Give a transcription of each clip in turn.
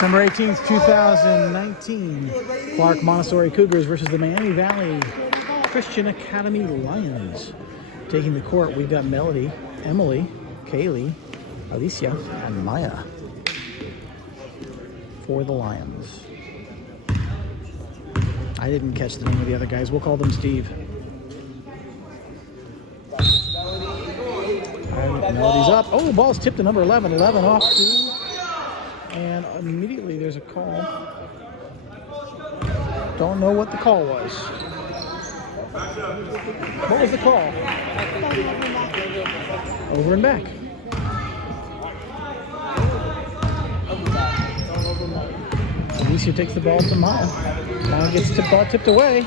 December 18th, 2019. Clark Montessori Cougars versus the Miami Valley Christian Academy Lions. Taking the court, we've got Melody, Emily, Kaylee, Alicia, and Maya for the Lions. I didn't catch the name of the other guys. We'll call them Steve. Melody's up. Oh, the ball's tipped to number 11. 11 off two. And immediately there's a call. Don't know what the call was. What was the call? Over and back. Alicia takes the ball to Maya. Maya gets the ball tipped away.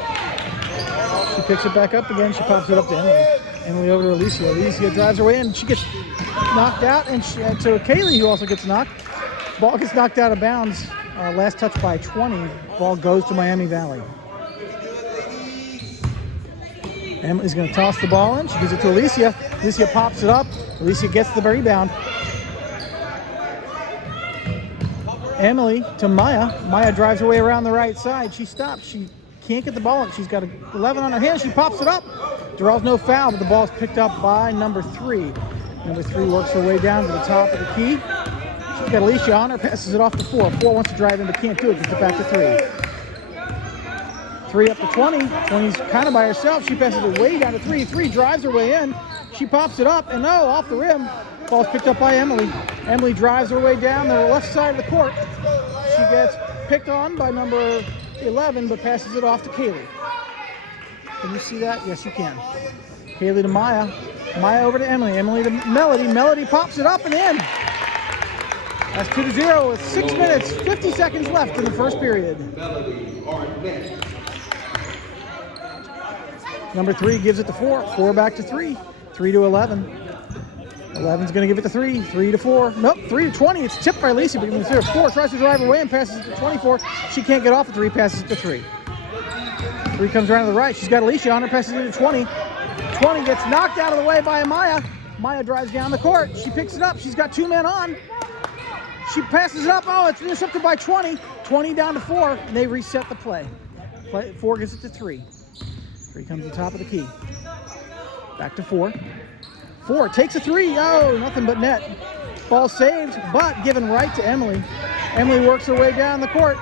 She picks it back up again. She pops it up to Emily. Emily over to Alicia. Alicia drives her way in. She gets knocked out. And so Kaylee, who also gets knocked. Ball gets knocked out of bounds. Last touch by 20. Ball goes to Miami Valley. Emily's going to toss the ball in. She gives it to Alicia. Alicia pops it up. Alicia gets the rebound. Emily to Maya. Maya drives her way around the right side. She stops. She can't get the ball. She's got 11 on her hand. She pops it up. Darrell's no foul, but the ball's picked up by number 3. Number 3 works her way down to the top of the key. She's got Alicia on her, passes it off to 4. 4 wants to drive in, but can't do it. Gets it back to 3. 3 up to 20. 20's kind of by herself. She passes it way down to 3. 3 drives her way in. She pops it up, and no, off the rim. Ball's picked up by Emily. Emily drives her way down the left side of the court. She gets picked on by number 11, but passes it off to Kaylee. Can you see that? Yes, you can. Kaylee to Maya. Maya over to Emily. Emily to Melody. Melody pops it up and in. That's 2-0 with 6 minutes, 50 seconds left in the first period. Number 3 gives it to 4. 4 back to 3. 3 to 11. 11's going to give it to 3. 3 to 4. Nope, 3 to 20. It's tipped by Alicia, but instead of 4, tries to drive away and passes it to 24. She can't get off the 3, passes it to 3. 3 comes around to the right. She's got Alicia on her, passes it to 20. 20 gets knocked out of the way by Maya. Maya drives down the court. She picks it up. She's got 2 men on. She passes it up. Oh, it's intercepted by 20. 20 down to 4, and they reset the play. 4 gets it to 3. 3 comes to the top of the key. Back to 4. 4 takes a 3. Oh, nothing but net. Ball saved, but given right to Emily. Emily works her way down the court.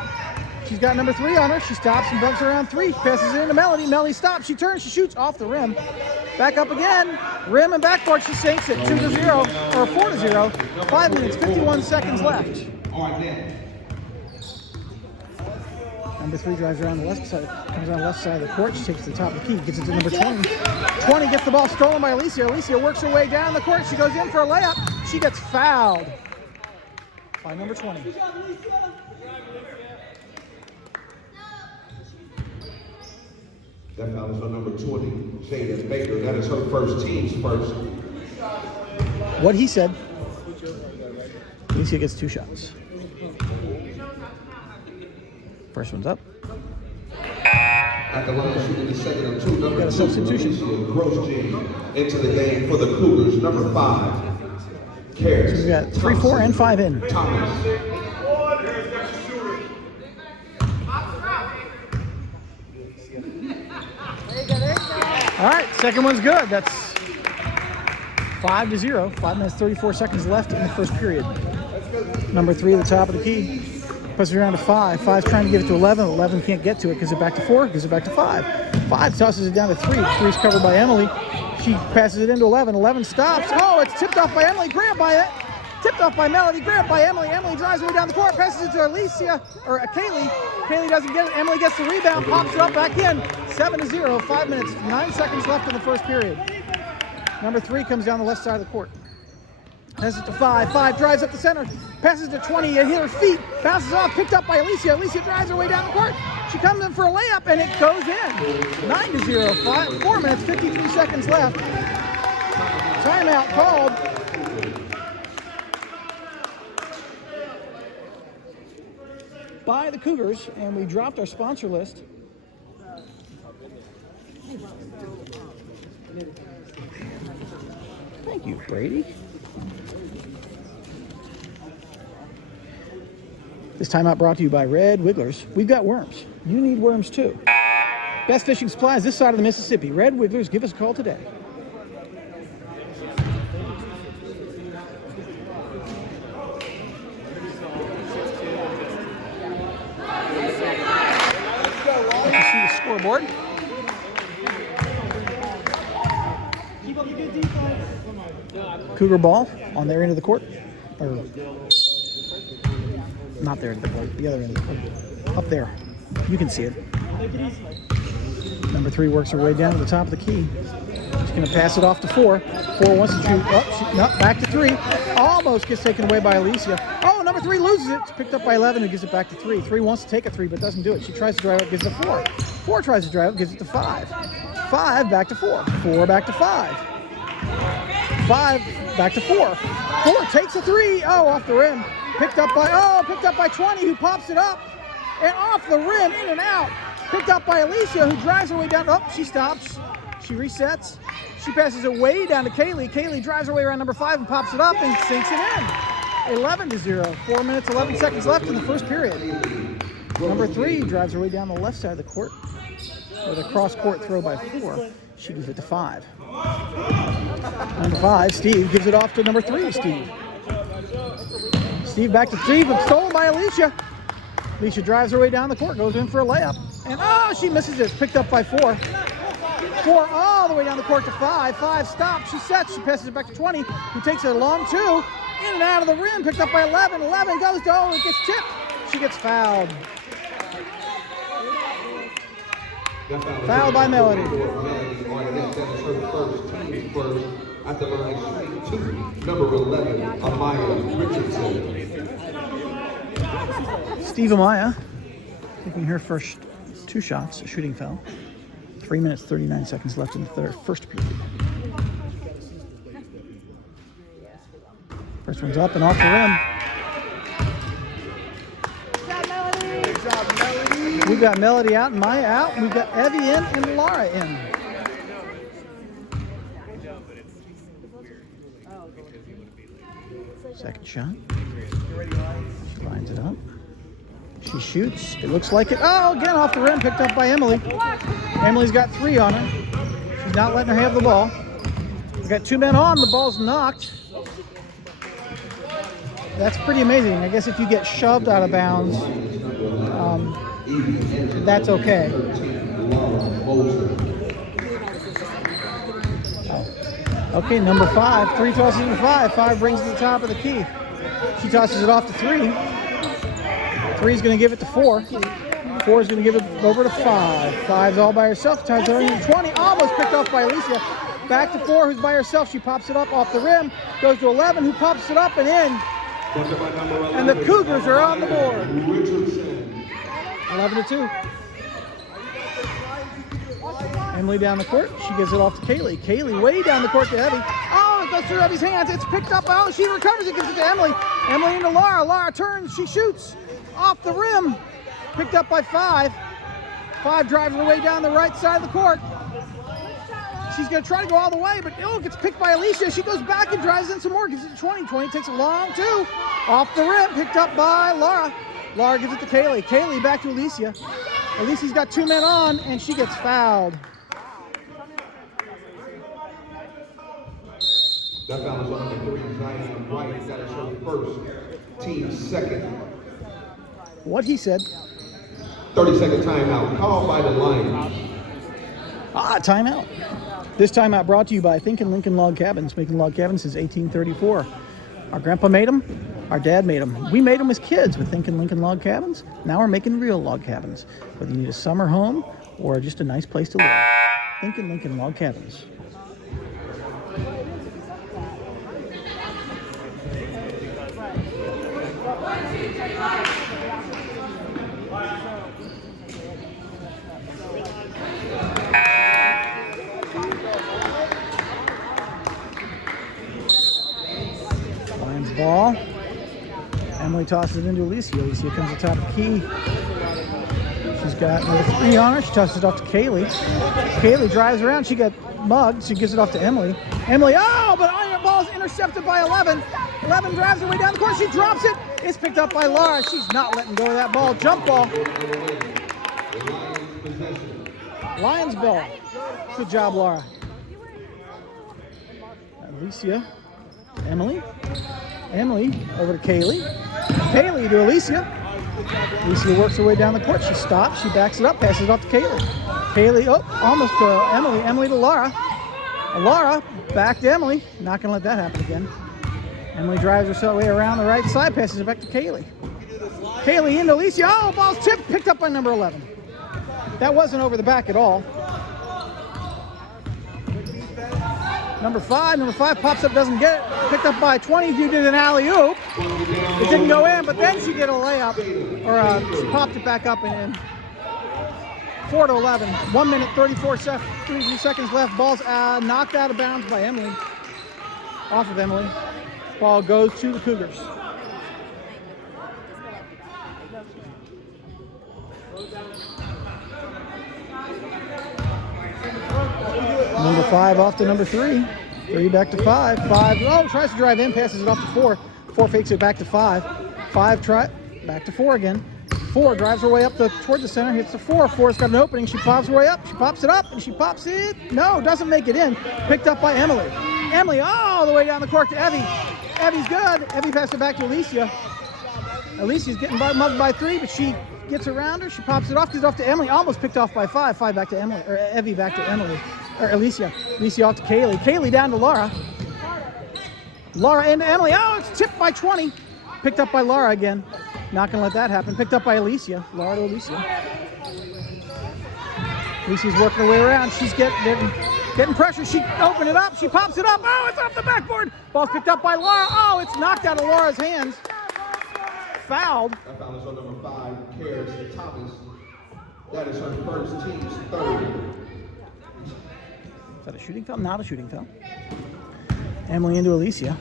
She's got number 3 on her. She stops and bumps around 3. Passes it into Melody. Melody stops. She turns. She shoots off the rim. Back up again. Rim and backboard. She sinks it. 2-0 or 4-0. 5 minutes, 51 seconds left. Number 3 drives around the left side, comes on the left side of the court. She takes to the top of the key, gets it to number 20. 20 gets the ball stolen by Alicia. Alicia works her way down the court. She goes in for a layup. She gets fouled by number 20. That foul is on number 20, Jada Baker. That is her first, team's first. What he said. Alicia gets 2 shots. First one's up. At the line shooting the second of 2, number 2, got a substitution. Grosjean into the game for the Cougars. Number 5, Karis. So we've got 3, 4, and 5 in. Thomas. All right, second one's good. That's 5-0. 5 minutes, 34 seconds left in the first period. Number 3 at the top of the key. Puts it around to 5. 5's trying to give it to 11. 11 can't get to it. Gives it back to 4. Gives it back to 5. 5 tosses it down to 3. 3's covered by Emily. She passes it into 11. 11 stops. Oh, it's tipped off by Emily. Grabbed by it. Tipped off by Melody. Grabbed by Emily. Emily drives her way down the court. Passes it to Alicia or Kaylee. Kaylee doesn't get it. Emily gets the rebound. Pops it up back in. 7-0. 5 minutes, 9 seconds left in the first period. Number 3 comes down the left side of the court. Passes it to 5. 5 drives up the center. Passes to 20. It hit her feet. Bounces off. Picked up by Alicia. Alicia drives her way down the court. She comes in for a layup, and it goes in. 9-0. 4 minutes, 53 seconds left. Timeout called. By the Cougars, and we dropped our sponsor list. Thank you, Brady. This timeout brought to you by Red Wigglers. We've got worms. You need worms too. Best fishing supplies this side of the Mississippi. Red Wigglers, give us a call today. You can see the scoreboard. Cougar ball on their end of the court. Or not their end of the court, the other end of the court. Up there. You can see it. Number 3 works her way down to the top of the key. She's going to pass it off to 4. 4 wants to shoot. Oh, no, back to 3. Almost gets taken away by Alicia. Oh, number 3 loses it. It's picked up by 11, who gives it back to 3. 3 wants to take a 3, but doesn't do it. She tries to drive it, gives it to 4. 4 tries to drive it, gives it to 5. 5 back to 4. 4 back to 5. 5 back to 4. 4 takes a 3. Oh, off the rim. Picked up by 20, who pops it up. And off the rim, in and out. Picked up by Alicia, who drives her way down. Oh, she stops. She resets. She passes it way down to Kaylee. Kaylee drives her way around number 5 and pops it up and sinks it in. 11-0. 4 minutes, 11 seconds left in the first period. Number 3 drives her way down the left side of the court with a cross-court throw by 4. She gives it to 5. Number 5, Steve, gives it off to number 3, Steve. Steve back to Steve, but stolen by Alicia. Alicia drives her way down the court, goes in for a layup. And oh, she misses it. It's picked up by 4. 4 all the way down the court to 5. 5 stops. She sets. She passes it back to 20, who takes it a long 2. In and out of the rim. Picked up by 11. 11 goes to, oh, it gets tipped. She gets fouled. Fouled by Melody. At the line, 2, number 11, Amaya Richardson. Steve Amaya taking her first 2 shots, a shooting foul. 3 minutes, 39 seconds left in the first period. First one's up and off the rim. Good job, Melody. We've got Melody out and Maya out. We've got Evie in and Laura in. Second shot. She lines it up. She shoots. It looks like it. Oh, again off the rim. Picked up by Emily. Emily's got 3 on her. She's not letting her have the ball. We've got 2 men on. The ball's knocked. That's pretty amazing. I guess if you get shoved out of bounds, that's okay. Okay, number 5. 3 tosses to 5. 5 brings it to the top of the key. She tosses it off to 3. 3 is going to give it to 4. 4 is going to give it over to 5. 5's all by herself. Ties her into 20. Almost picked off by Alicia. Back to 4, who's by herself. She pops it up off the rim. Goes to 11, who pops it up and in. And the Cougars are on the board. 11-2. Emily down the court. She gives it off to Kaylee. Kaylee way down the court to Evie. Oh, it goes through Evie's hands. It's picked up. Oh, she recovers it. Gives it to Emily. Emily into Laura. Laura turns. She shoots off the rim. Picked up by 5. 5 drives her way down the right side of the court. She's going to try to go all the way, but it gets picked by Alicia. She goes back and drives in some more. Gives it to 20. 20 takes a long 2. Off the rim. Picked up by Laura. Laura gives it to Kaylee. Kaylee back to Alicia. Alicia's got 2 men on, and she gets fouled. That foul is on number 3, Zion White. That is her first, team second. What he said. 30-second timeout called by the Lions. Timeout. This timeout brought to you by Thinkin' Lincoln Log Cabins, making log cabins since 1834. Our grandpa made them. Our dad made them. We made them as kids with Thinkin' Lincoln Log Cabins. Now we're making real log cabins. Whether you need a summer home or just a nice place to live. Thinkin' Lincoln Log Cabins. Lions ball. Emily tosses it into Alicia. Alicia comes to the top of the key. She's got number 3 on her. She tosses it off to Kaylee. Kaylee drives around. She got mugged. She gives it off to Emily. Emily, oh, but the ball is intercepted by 11. 11 drives her way down the court. She drops it. It's picked up by Laura. She's not letting go of that ball. Jump ball. Lions ball. Good job, Laura. Alicia. Emily. Emily over to Kaylee. Kaylee to Alicia. Alicia works her way down the court. She stops. She backs it up. Passes it off to Kaylee. Kaylee, oh, almost to Emily. Emily to Laura. Laura back to Emily. Not going to let that happen again. Emily drives her way around the right side. Passes it back to Kaylee. Kaylee into Alicia. Oh, ball's tipped. Picked up by number 11. That wasn't over the back at all. Number five pops up, doesn't get it. Picked up by 20. You did an alley-oop. It didn't go in, but then she did a layup, or she popped it back up and in. 4-11. 1 minute, 33 seconds left. Ball's knocked out of bounds by Emily. Off of Emily. Ball goes to the Cougars. Number 5 off to number 3. 3 back to 5. 5, oh, tries to drive in, passes it off to 4. 4 fakes it back to 5. 5 back to 4 again. 4 drives her way up toward the center, hits the 4. 4's got an opening. She pops her way up. She pops it up, and she pops it. No, doesn't make it in. Picked up by Emily. Emily all the way down the court to Evie. Evie's good. Evie passes it back to Alicia. Alicia's getting mugged by 3, but she gets around her. She pops it off, gives it off to Emily. Almost picked off by 5. 5 back to Emily, or Evie back to Emily. Or Alicia. Alicia off to Kaylee. Kaylee down to Laura. Laura into Emily. Oh, it's tipped by 20. Picked up by Laura again. Not going to let that happen. Picked up by Alicia. Laura to Alicia. Alicia's working her way around. She's getting pressure. She opened it up. She pops it up. Oh, it's off the backboard. Ball's picked up by Laura. Oh, it's knocked out of Laura's hands. Fouled. That foul is on number 5, Karis Thomas. That is her first team's 3rd. Is that a shooting foul? Not a shooting foul. Emily into Alicia.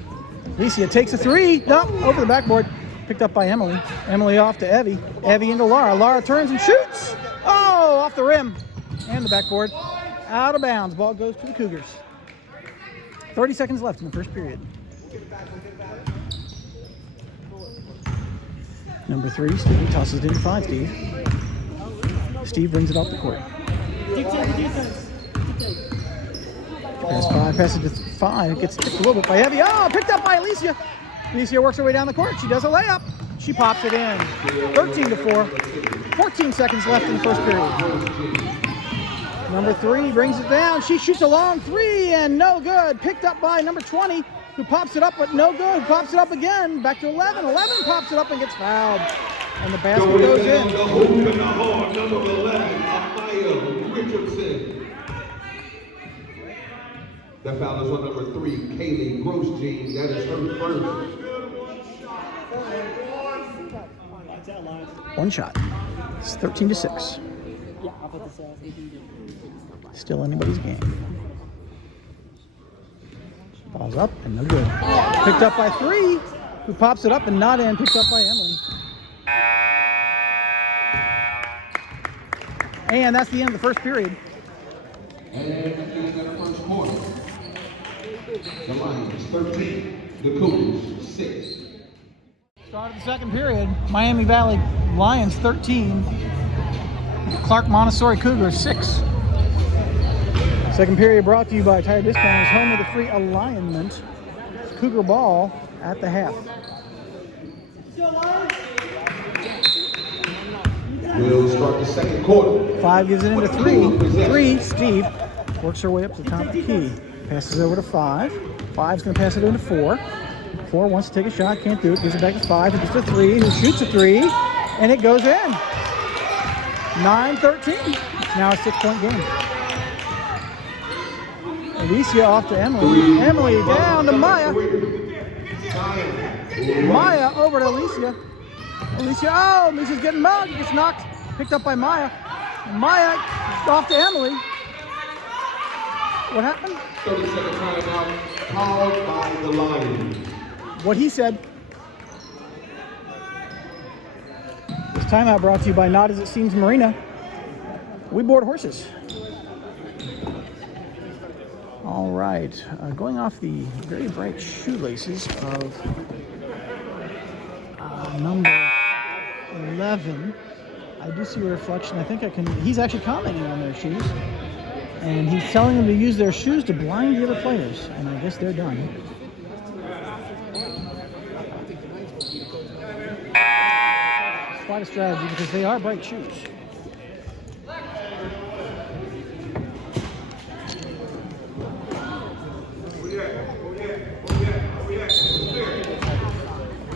Alicia takes a 3. No, over the backboard. Picked up by Emily. Emily off to Evie. Evie into Laura. Laura turns and shoots. Oh, off the rim. And the backboard. Out of bounds. Ball goes to the Cougars. 30 seconds left in the first period. Number 3, Steve tosses it into 5, Steve. Steve brings it off the court. Pass 5, passes to 5. Gets tipped a little bit by Evie. Oh, picked up by Alicia. Alicia works her way down the court. She does a layup. She pops it in. 13-4. 14 seconds left in the first period. Number 3 brings it down. She shoots a long 3 and no good. Picked up by number 20, who pops it up but no good. Pops it up again. Back to 11. 11 pops it up and gets fouled. And the basket goes in. Number 11, Amaya Richardson. That foul is on number 3, Kaylee Grosjean. That is her first. One shot. It's 13-6. Still anybody's game. Ball's up and no good. Picked up by 3, who pops it up and not in. Picked up by Emily. And that's the end of the first period. And in the first quarter, the Lions 13, the Cougars 6. Start of the second period, Miami Valley Lions 13, Clark Montessori Cougars 6. Second period brought to you by Tire Discount, home of the free alignment. Cougar ball at the half. We'll start the second quarter. 5 gives it into 3. 3, Steve works her way up to the top of the key. Passes over to 5. 5's going to pass it into 4. 4 wants to take a shot, can't do it. Gives it back to 5. It gets to 3, who shoots a 3, and it goes in. 9-13. It's now a 6-point game. Alicia off to Emily. Emily down to Maya. Maya over to Alicia. Alicia, Alicia's getting mugged. Gets knocked. Picked up by Maya. Maya off to Emily. What happened? 30-second timeout called by the Lions. What he said. This timeout brought to you by Not As It Seems Marina. We board horses. All right, going off the very bright shoelaces of number 11, I do see a reflection. I think I can, he's actually commenting on their shoes. And he's telling them to use their shoes to blind the other players. And I guess they're done. It's quite a strategy because they are bright shoes.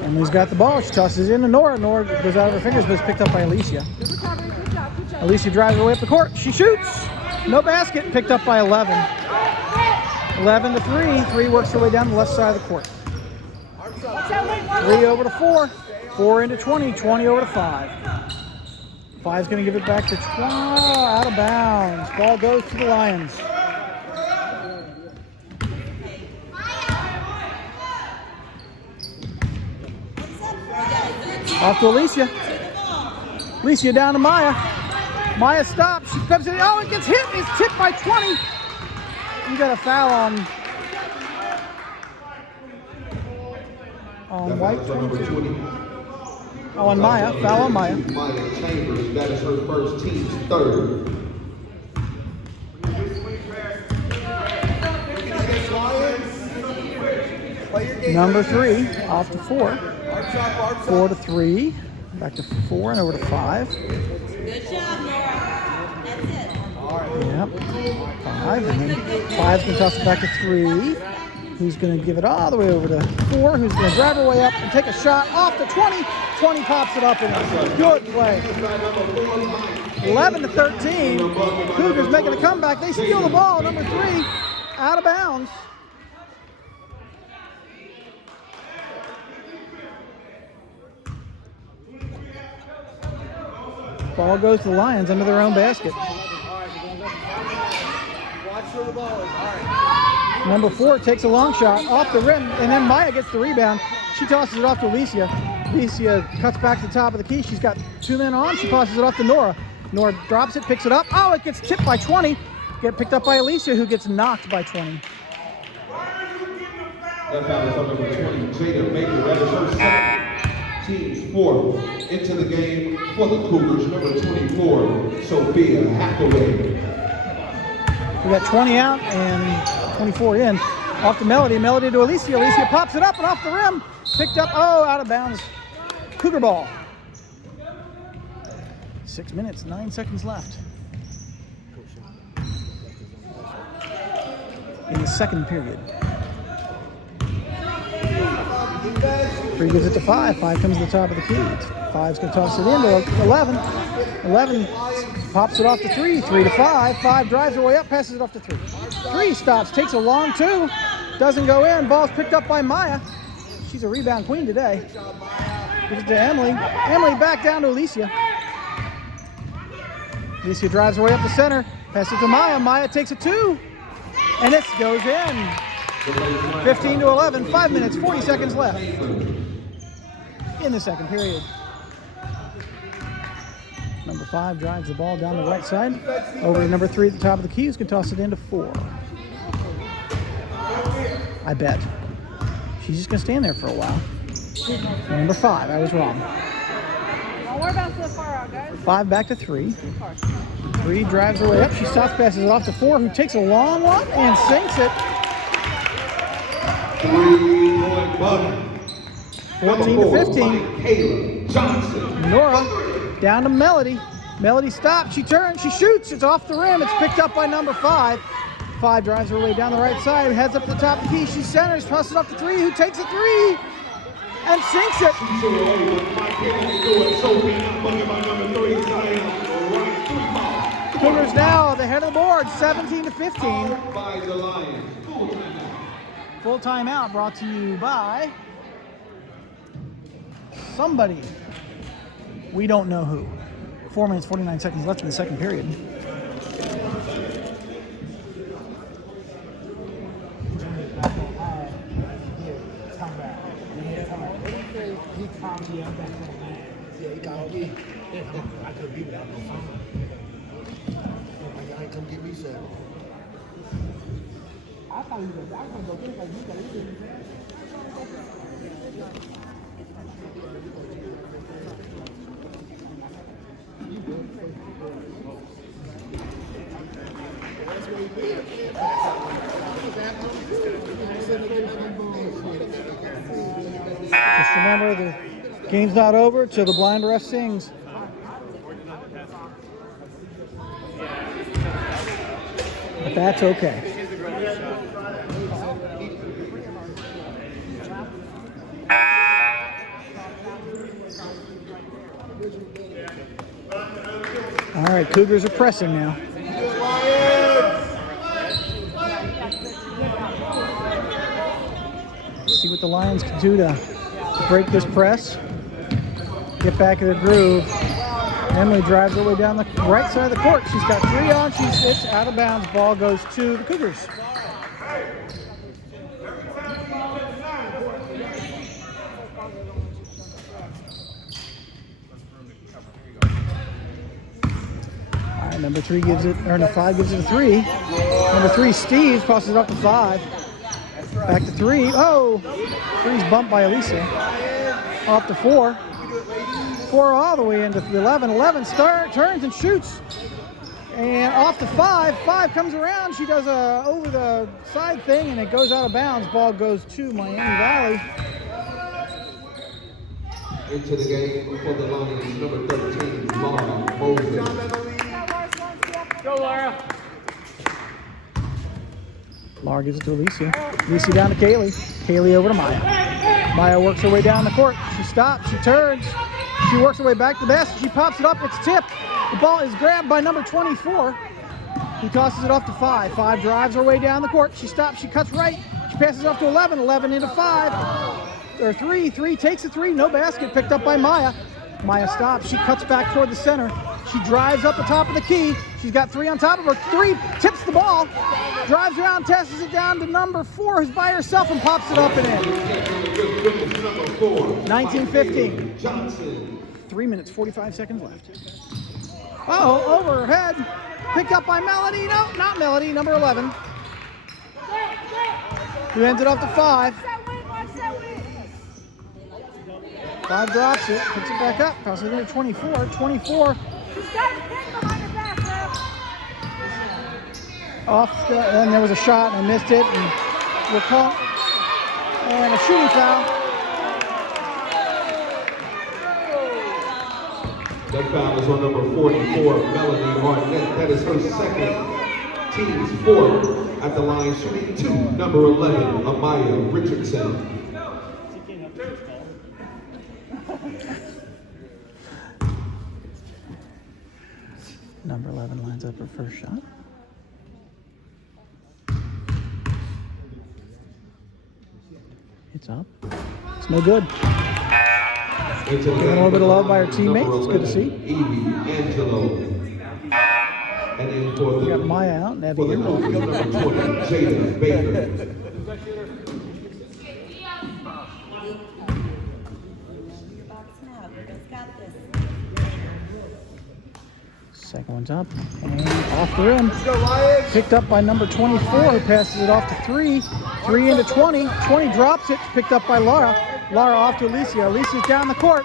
Emily's got the ball. She tosses it into Nora. Nora goes out of her fingers, but it's picked up by Alicia. Alicia drives her way up the court. She shoots. No basket. Picked up by 11. 11 to 3. 3 works her way down the left side of the court. 3 over to 4. 4 into 20. 20 over to 5. 5's going to give it back to 20. Out of bounds. Ball goes to the Lions. Off to Alicia. Alicia down to Maya. Maya stops. She comes in. Oh, it gets hit. It's tipped by 20. You got a foul on White. Number 20. Oh, on Maya. Foul on Maya. Maya Chambers. That is her first, team's third. Number 3 off to 4. 4 to 3. Back to 4 and over to 5. Good job, Nora. That's it. Yep. 5. And then 5's going to toss it back to 3. Who's going to give it all the way over to 4. Who's going to drive her way up and take a shot off the 20. 20 pops it up and it's a good play. 11 to 13. Cougars making a comeback. They steal the ball. Number 3 out of bounds. Ball goes to the Lions under their own basket. Number 4 takes a long shot off the rim, and then Maya gets the rebound. She tosses it off to Alicia. Alicia cuts back to the top of the key. She's got 2 men on. She passes it off to Nora. Nora drops it, picks it up. Oh, it gets tipped by 20. Get picked up by Alicia, who gets knocked by 20. That foul is on number 20, Jada Baker. That is her second. Team's 4th into the game for the Cougars. Number 24, Sophia Hathaway. We got 20 out and 24 in. Off to Melody. Melody to Alicia. Alicia pops it up and off the rim. Picked up. Oh, out of bounds. Cougar ball. 6 minutes, 9 seconds left. In the second period. 3 gives it to 5. 5 comes to the top of the key. 5's going to toss it into 11. 11 pops it off to 3. 3 to 5. 5 drives her way up, passes it off to 3. 3 stops, takes a long 2. Doesn't go in. Ball's picked up by Maya. She's a rebound queen today. Gives it to Emily. Emily back down to Alicia. Alicia drives her way up the center. Passes it to Maya. Maya takes a 2. And it goes in. 15 to 11, 5 minutes, 40 seconds left in the second period. Number 5 drives the ball down the right side. Over to number 3 at the top of the key, who's going to toss it into 4. I bet. She's just going to stand there for a while. Number 5, I was wrong. Don't worry about so far out, guys. 5 back to 3. 3 drives her way up. She stops, passes it off to 4, who takes a long one and sinks it. 3-point bucket. 14 to 15. Kayla Johnson. Nora down to Melody. Melody stops. She turns. She shoots. It's off the rim. It's picked up by number 5. 5 drives her way down the right side. Heads up to the top of the key. She centers. Tosses it up to 3. Who takes a 3 and sinks it. The Cougars now at the head of the board. 17 to 15. By the Lions. Full timeout brought to you by somebody. We don't know who. 4 minutes, 49 seconds left in the second period. Just remember, the game's not over till the blind ref sings. But that's okay. All right, Cougars are pressing now. See what the Lions can do to break this press. Get back in the groove. Emily drives her way down the right side of the court. She's got 3 on. She sits out of bounds. Ball goes to the Cougars. All right, number 3 gives it, or no, 5 gives it a 3. Number 3, Steve, passes it up to 5. Back to 3. Oh, 3's bumped by Alicia. Off to 4. 4 all the way into 11. 11 turns and shoots. And off to 5. 5 comes around. She does a over the side thing and it goes out of bounds. Ball goes to Miami Valley. Into the game for the Lions, number 13, Laura Moses. Go, Laura. Laura gives it to Alicia. Alicia down to Kaylee. Kaylee over to Maya. Maya works her way down the court. She stops. She turns. She works her way back to the basket. She pops it up. It's tipped. The ball is grabbed by number 24. He tosses it off to 5. 5 drives her way down the court. She stops. She cuts right. She passes it off to 11. 11 into 5. Or 3. 3 takes a 3. No basket. Picked up by Maya. Maya stops. She cuts back toward the center. She drives up the top of the key. She's got 3 on top of her. 3 tips the ball. Drives around, passes it down to number 4, who's by herself, and pops it up and in. 19-15. 3 minutes, 45 seconds left. Oh, overhead. Picked up by Melody. No, not Melody. Number 11. Who ends it up to 5. 5 drops it. Picks it back up. Passes it to 24. 24. Off the, and there was a shot and I missed it, and we'll call and a shooting foul. That foul is on number 44, Melanie Arnett. That is her second, team's 4th at the line, shooting 2, number 11, Amaya Richardson. Number 11 lines up her first shot. It's up. It's no good. Getting a little bit of love by her teammates. It's good to see. Evie Angelo. And then for We got Maya out and Evie the here. number 20, Jada Baker. Second one's up and off the rim. Picked up by number 24, who passes it off to 3. 3 into 20. 20 drops it. Picked up by Laura. Laura off to Alicia. Alicia's down the court.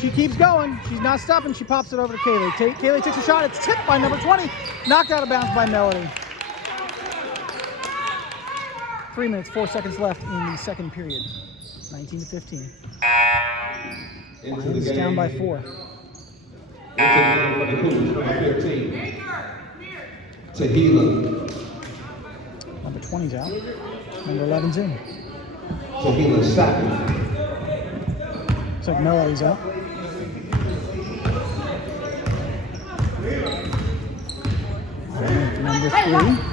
She keeps going. She's not stopping. She pops it over to Kaylee. Kaylee takes a shot. It's tipped by number 20. Knocked out of bounds by Melody. 3 minutes, 4 seconds left in the second period. 19-15. Lions down by 4. Into the game for the Cougars, number 15, Tahila. Number 20's out. Number 11's in. Tahila Sackett. Looks like Melody's out. Number 3.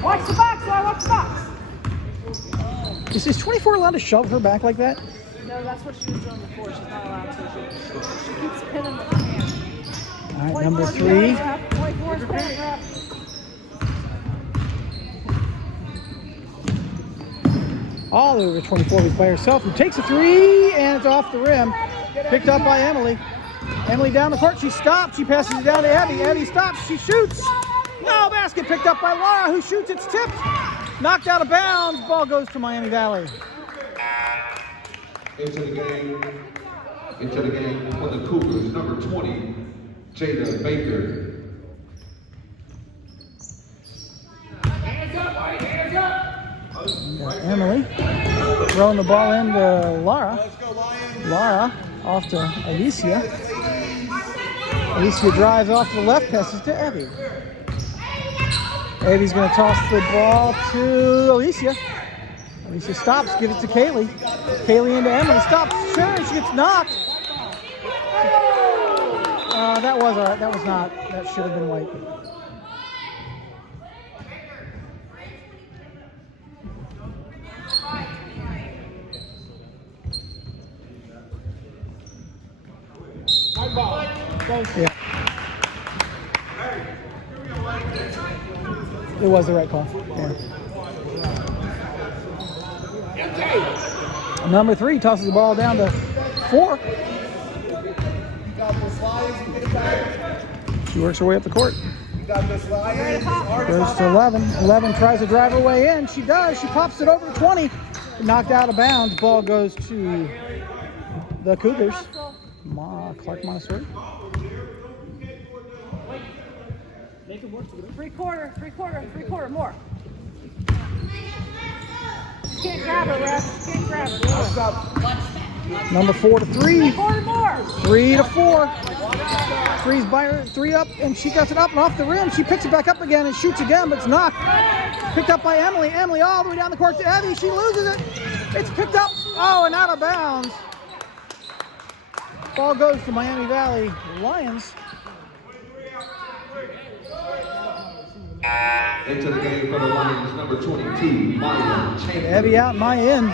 Watch the box, Laura, watch the box. Is 24 allowed to shove her back like that? No, that's what she was doing before. She's not allowed to. She keeps pinning the hand. All right, number 3. 24 is pinning her. All the way to 24 was by herself, who takes a 3, and it's off the rim. Picked up by Emily. Emily down the court. She stops. She passes it down to Abby. Abby stops. She shoots. No basket. Picked up by Laura, who shoots. It's tipped. Knocked out of bounds. Ball goes to Miami Valley. Into the game for the Cougars, number 20, Jada Baker. Emily throwing the ball into Lara. Lara off to Alicia. Alicia drives off to the left, passes to Evie. Evie's going to toss the ball to Alicia. Alicia stops, gives it to Kaylee. Kaylee into Emily, stops, turns, she gets knocked. That was all right. That was not. That should have been white. Yeah. It was the right call. Yeah. Number 3 tosses the ball down to 4. She works her way up the court. Goes to 11. 11 tries to drive her way in. She does. She pops it over to 20. Knocked out of bounds. Ball goes to the Cougars. Clark Montessori. Three quarter more. You can't grab her, ref. You can't grab her. Number 4 to 3. Quarter more. 3 to 4. 3's by her. 3 up, and she gets it up and off the rim. She picks it back up again and shoots again, but it's knocked. Picked up by Emily. Emily all the way down the court to Evie. She loses it. It's picked up. Oh, and out of bounds. Ball goes to Miami Valley Lions. Into the game for the Lions, number 22, Maya Chamberlain. Evie out, Maya in.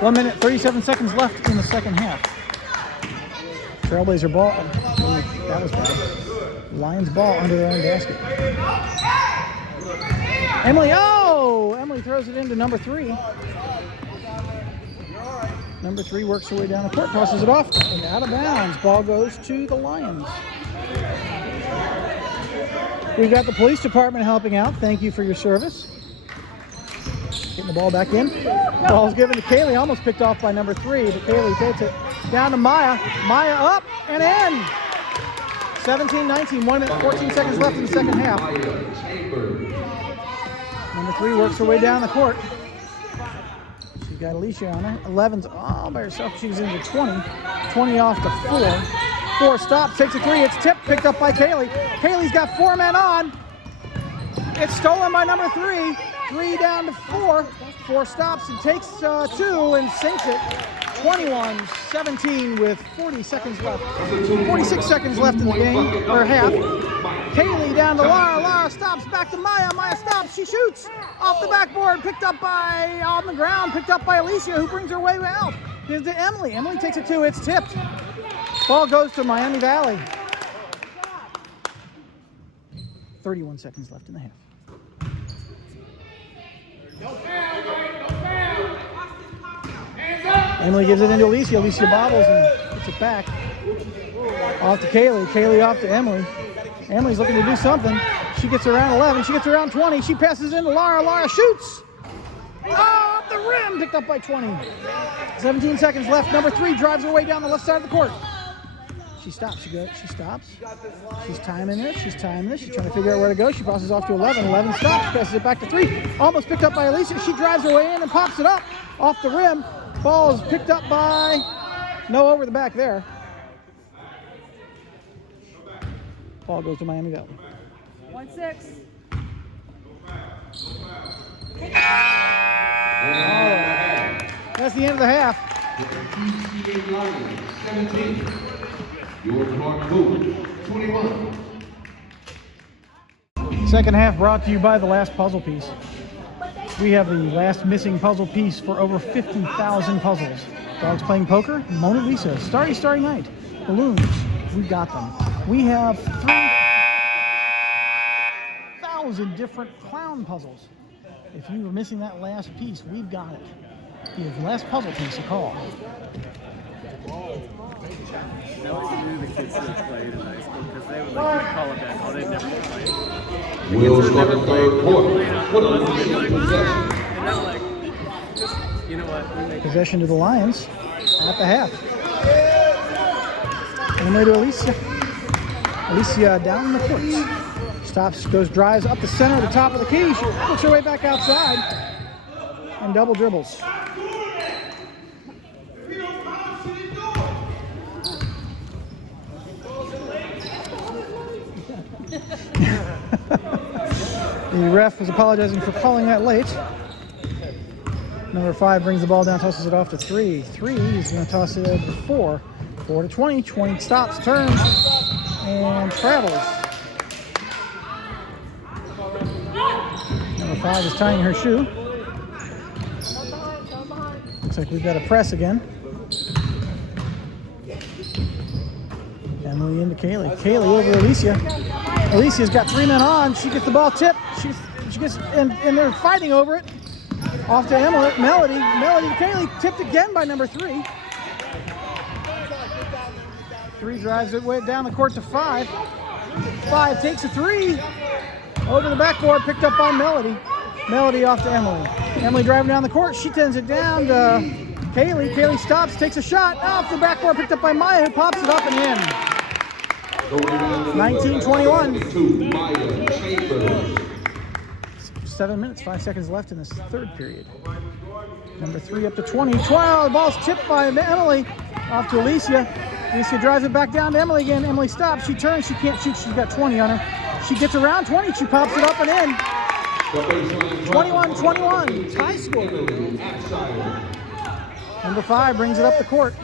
1 minute, 37 seconds left in the second half. Trailblazer ball. Oh, that was bad. Lions ball under their own basket. Emily, Emily throws it into number 3. Number 3 works her way down the court, tosses it off, and out of bounds. Ball goes to the Lions. We've got the police department helping out. Thank you for your service. Getting the ball back in. Ball's given to Kaylee, almost picked off by number 3, but Kaylee takes it down to Maya. Maya up and in. 17-19, 1 minute, 14 seconds left in the second half. Number 3 works her way down the court. She's got Alicia on her. 11's all by herself. She's into 20. 20 off to 4. 4 stops, takes a 3. It's tipped, picked up by Kaylee. Kaylee's got 4 men on. It's stolen by number 3. 3 down to 4. 4 stops and takes 2 and sinks it. 21-17 with 40 seconds left. 46 seconds left in the game, or half. Kaylee down to Lara. Lara stops, back to Maya. Maya stops, she shoots off the backboard, picked up by, on the ground, picked up by Alicia, who brings her way out. Gives to Emily. Emily takes it 2, it's tipped. Ball goes to Miami Valley. 31 seconds left in the half. Emily gives it into Alicia. Alicia bobbles and puts it back. Off to Kaylee. Kaylee off to Emily. Emily's looking to do something. She gets around 11. She gets around 20. She passes into Lara. Lara shoots. Off the rim. Picked up by 20. 17 seconds left. Number 3 drives her way down the left side of the court. She stops. She stops. She's timing this. She's trying to figure out where to go. She passes off to 11. 11 stops. Passes it back to 3. Almost picked up by Alicia. She drives her way in and pops it up off the rim. Ball is picked up by over the back there. Ball goes to Miami Valley. 1-6. That's the end of the half. MVCA Lions, 17. Your Clark Cougars, 21. Second half brought to you by The Last Puzzle Piece. We have the last missing puzzle piece for over 50,000 puzzles. Dogs playing poker, Mona Lisa, Starry Night, balloons, we've got them. We have 3,000 different clown puzzles. If you were missing that last piece, we've got it. Give Last Puzzle Piece a call. Melody knew the kids that played in high school because they would like call it back. Oh, they've never played. We'll start the third quarter. What a Lions possession. And they're like, just, you know what? We make Possession to the Lions at the half. Anyway to Alicia. Alicia down in the court. Stops, goes, drives up the center, the top of the key. She works her way back outside and double dribbles. The ref was apologizing for calling that late. Number 5 brings the ball down, tosses it off to 3. 3, he's going to toss it over to 4. 4 to 20. 20 stops, turns, and travels. Number 5 is tying her shoe. Looks like we've got a press again. Emily into Kaylee. Kaylee over Alicia. Alicia's got 3 men on. She gets the ball tipped. She gets and they're fighting over it. Off to Emily. Melody to Kaylee. Tipped again by number 3. 3 drives it way down the court to 5. 5 takes a 3. Over the backboard, picked up by Melody. Melody off to Emily. Emily driving down the court. She tends it down to Kaylee. Kaylee stops, takes a shot. Off the backboard, picked up by Maya, who pops it up and in. 19-21. 7 minutes, 5 seconds left in this third period. Number 3 up to 20. 12, the ball's tipped by Emily. Off to Alicia. Alicia drives it back down to Emily again. Emily stops, she turns, she can't shoot, she's got 20 on her. She gets around 20, she pops it up and in. 21-21, tie score. Number 5 brings it up the court.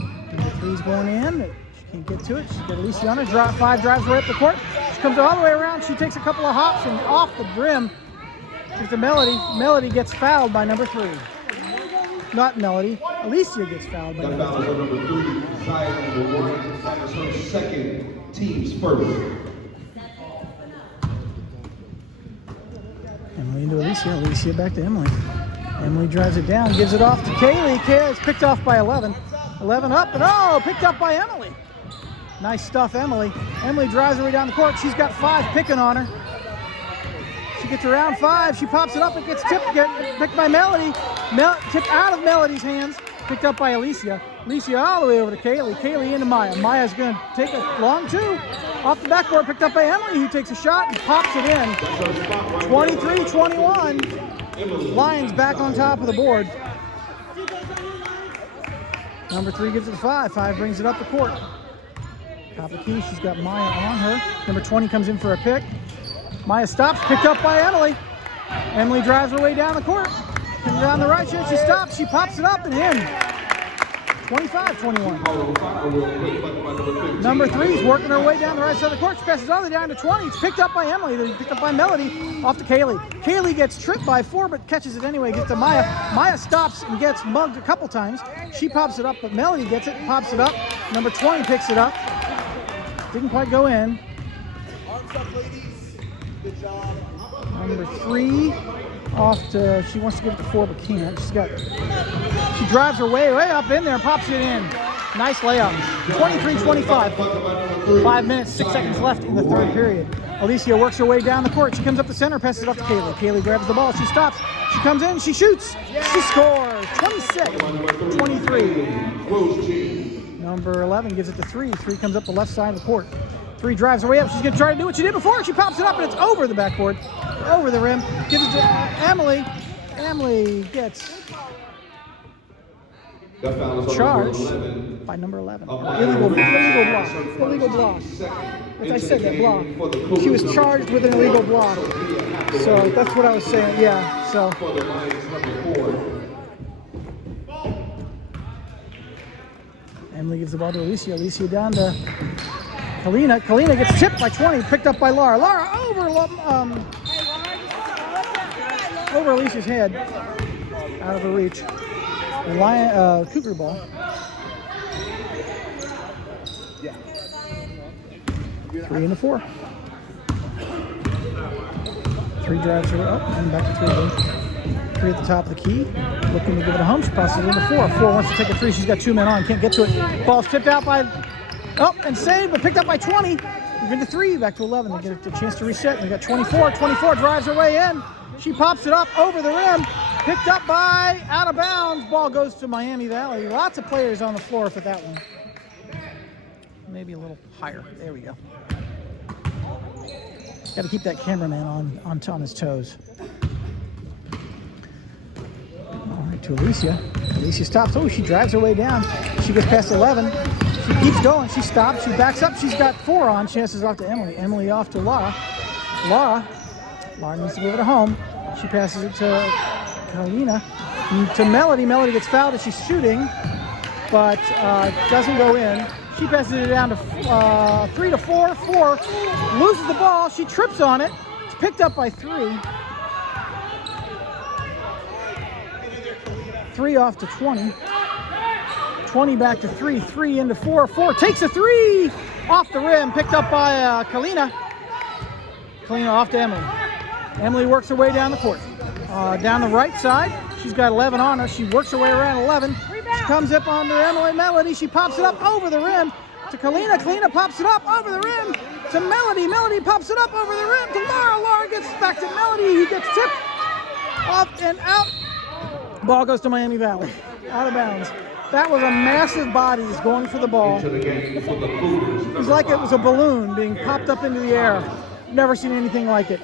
Number 3's going in. She can't get to it. She's got Alicia on her. 5 drives right up the court. She comes all the way around. She takes a couple of hops and off the rim. She's to Melody. Melody gets fouled by number 3. Not Melody. Alicia gets fouled by number 3. Number 3, Zion number 1. That is her second, team's first. Emily into Alicia. Alicia back to Emily. Emily drives it down, gives it off to Kaylee. Kaylee's picked off by 11. 11 up, and picked up by Emily. Nice stuff, Emily. Emily drives her way down the court. She's got 5 picking on her. She gets around 5. She pops it up. It gets tipped, picked by Melody. Tipped out of Melody's hands. Picked up by Alicia. Alicia all the way over to Kaylee. Kaylee into Maya. Maya's going to take a long 2. Off the backboard, picked up by Emily, who takes a shot and pops it in. 23-21. Lions back on top of the board. Number 3 gives it to 5. 5 brings it up the court. Top of the key, she's got Maya on her. Number 20 comes in for a pick. Maya stops, picked up by Emily. Emily drives her way down the court. Comes down the right side, she stops, she pops it up and in. 25-21. Number 3's working her way down the right side of the court. She passes all the way down to 20. It's picked up by Emily. Then picked up by Melody. Off to Kaylee. Kaylee gets tripped by 4, but catches it anyway. Gets to Maya. Maya stops and gets mugged a couple times. She pops it up, but Melody gets it, pops it up. Number 20 picks it up. Didn't quite go in. Number 3 off to, she wants to give it to 4, but can't. She drives her way up in there and pops it in. Nice layup. 23-25. 5 minutes, 6 seconds left in the third period. Alicia works her way down the court. She comes up the center, passes it off to Kaylee. Kaylee grabs the ball. She stops. She comes in. She shoots. She scores. 26-23. Number 11 gives it to 3. 3 comes up the left side of the court. 3 drives her way up. She's going to try to do what she did before. She pops it up, and it's over the backboard. Over the rim. Gives it to Emily. Emily gets charged by number 11. Illegal block. As I said, that block. She was charged with an illegal block. So that's what I was saying. Yeah. So. Emily gives the ball to Alicia. Alicia down to Kalina. Kalina gets tipped by 20. Picked up by Laura. Laura over Alicia's head. Out of her reach. The Cougar ball. Yeah. 3 and a 4. 3 drives away. Oh, and back to 3 again. 3 at the top of the key. Looking to give it a home. She passes it into 4. 4 wants to take a 3. She's got 2 men on. Can't get to it. Ball's tipped out by... Oh, and saved, but picked up by 20. Moving to 3. Back to 11. They get a chance to reset. They got 24. 24 drives her way in. She pops it up over the rim. Picked up by out of bounds. Ball goes to Miami Valley. Lots of players on the floor for that one. Maybe a little higher. There we go. Got to keep that cameraman on his toes. All right, to Alicia. Alicia stops. Oh, she drives her way down. She gets past 11. She keeps going. She stops. She backs up. She's got 4 on. She passes off to Emily. Emily off to Laura. Laura needs to give it a home. She passes it to Carolina. To Melody. Melody gets fouled as she's shooting, but doesn't go in. She passes it down to 3 to 4. 4 loses the ball. She trips on it. It's picked up by 3. 3 off to 20. 20 back to 3. 3 into 4. 4 takes a 3 off the rim. Picked up by Kalina. Kalina off to Emily. Emily works her way down the court. Down the right side. She's got 11 on her. She works her way around 11. She comes up onto Emily Melody. She pops it up over the rim to Kalina. Kalina pops it up over the rim to Melody. Melody pops it up over the rim to Laura. Laura gets back to Melody. He gets tipped off and out. Ball goes to Miami Valley. Out of bounds. That was a massive bodies going for the ball. It was like it was a balloon being popped up into the air. Never seen anything like it.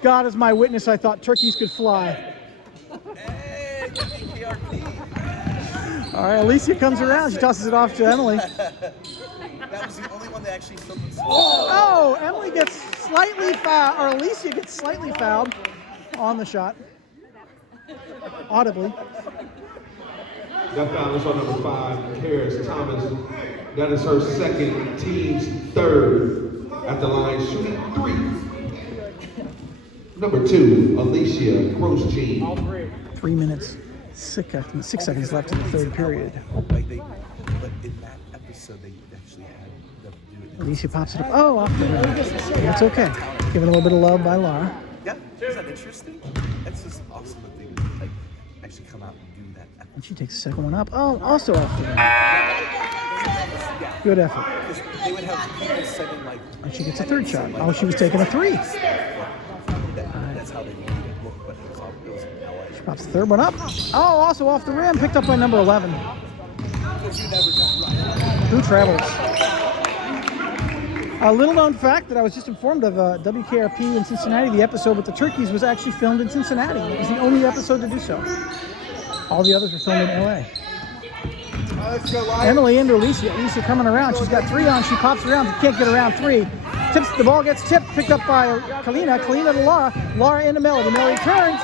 God is my witness, I thought turkeys could fly. All right, Alicia comes around. She tosses it off to Emily. That was the only one that actually filled the floor. Oh, Emily gets slightly fouled, or Alicia gets slightly fouled on the shot. Audibly. That foul is on number 5, Karis Thomas. That is her second, team's 3rd at the line, shooting 3. Number 2, Alicia Grosjean. 3 minutes, 6 seconds left in the 3rd period. But in that episode, they actually had them do it. Alicia pops it up. Oh, off the rim. That's okay. Giving a little bit of love by Laura. Yeah, is that interesting? That's just awesome that they would actually come out and do that. And she takes the second one up. Oh, also off the rim. Good effort. Because they would have people setting And she gets a 3rd shot. Oh, she was taking a 3. That's how they made it look, but it was LA. She pops the 3rd one up. Oh, also off the rim. Picked up by number 11. Who travels? A little known fact that I was just informed of, WKRP in Cincinnati, the episode with the turkeys was actually filmed in Cincinnati. It was the only episode to do so. All the others were filmed in LA. Emily into Alicia. Alicia coming around. She's got 3 on. She pops around. She can't get around 3. The ball gets tipped. Picked up by Kalina. Kalina to Laura. Laura into Melody. Melody turns.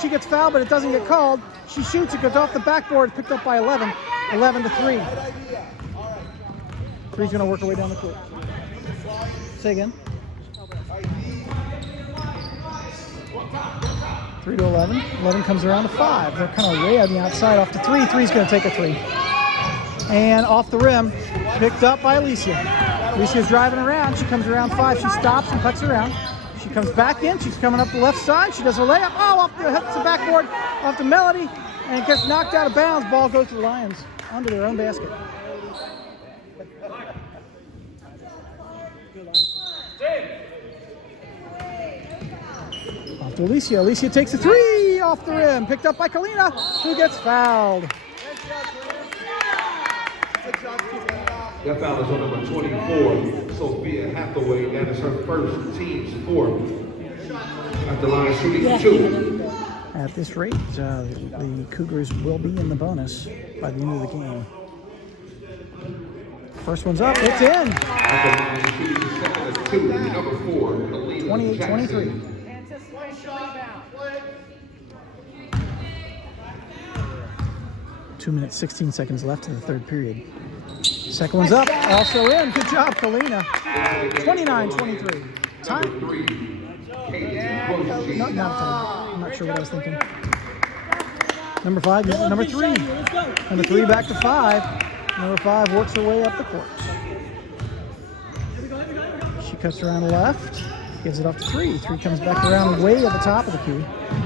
She gets fouled, but it doesn't get called. She shoots. It goes off the backboard. Picked up by 11. 11 to 3. 3's going to work her way down the court. Say again. 3 to 11. 11 comes around to 5. They're kind of way on the outside off to 3. 3's going to take a 3. And off the rim, picked up by Alicia. Alicia's driving around. She comes around 5. She stops and cuts around. She comes back in. She's coming up the left side. She does her layup. Oh, off the backboard, off the Melody, and it gets knocked out of bounds. Ball goes to the Lions under their own basket. Off to Alicia. Alicia takes a 3 off the rim. Picked up by Kalina, who gets fouled. That foul is on number 24, Sophia Hathaway. That is her first, team's 4th. At the line, shooting 2. At this rate, the Cougars will be in the bonus by the end of the game. First one's up. It's in. At the line, shooting second at 2, number 4, Kalina 28-23. 2 minutes, 16 seconds left in the 3rd period. Second one's up, also in. Good job, Kalina. 29-23. Time? Not time. I'm not sure what I was thinking. Number 5, number 3. Number 3 back to 5. Number 5 works her way up the court. She cuts around left. Gives it off to 3. 3 comes back around way at the top of the key.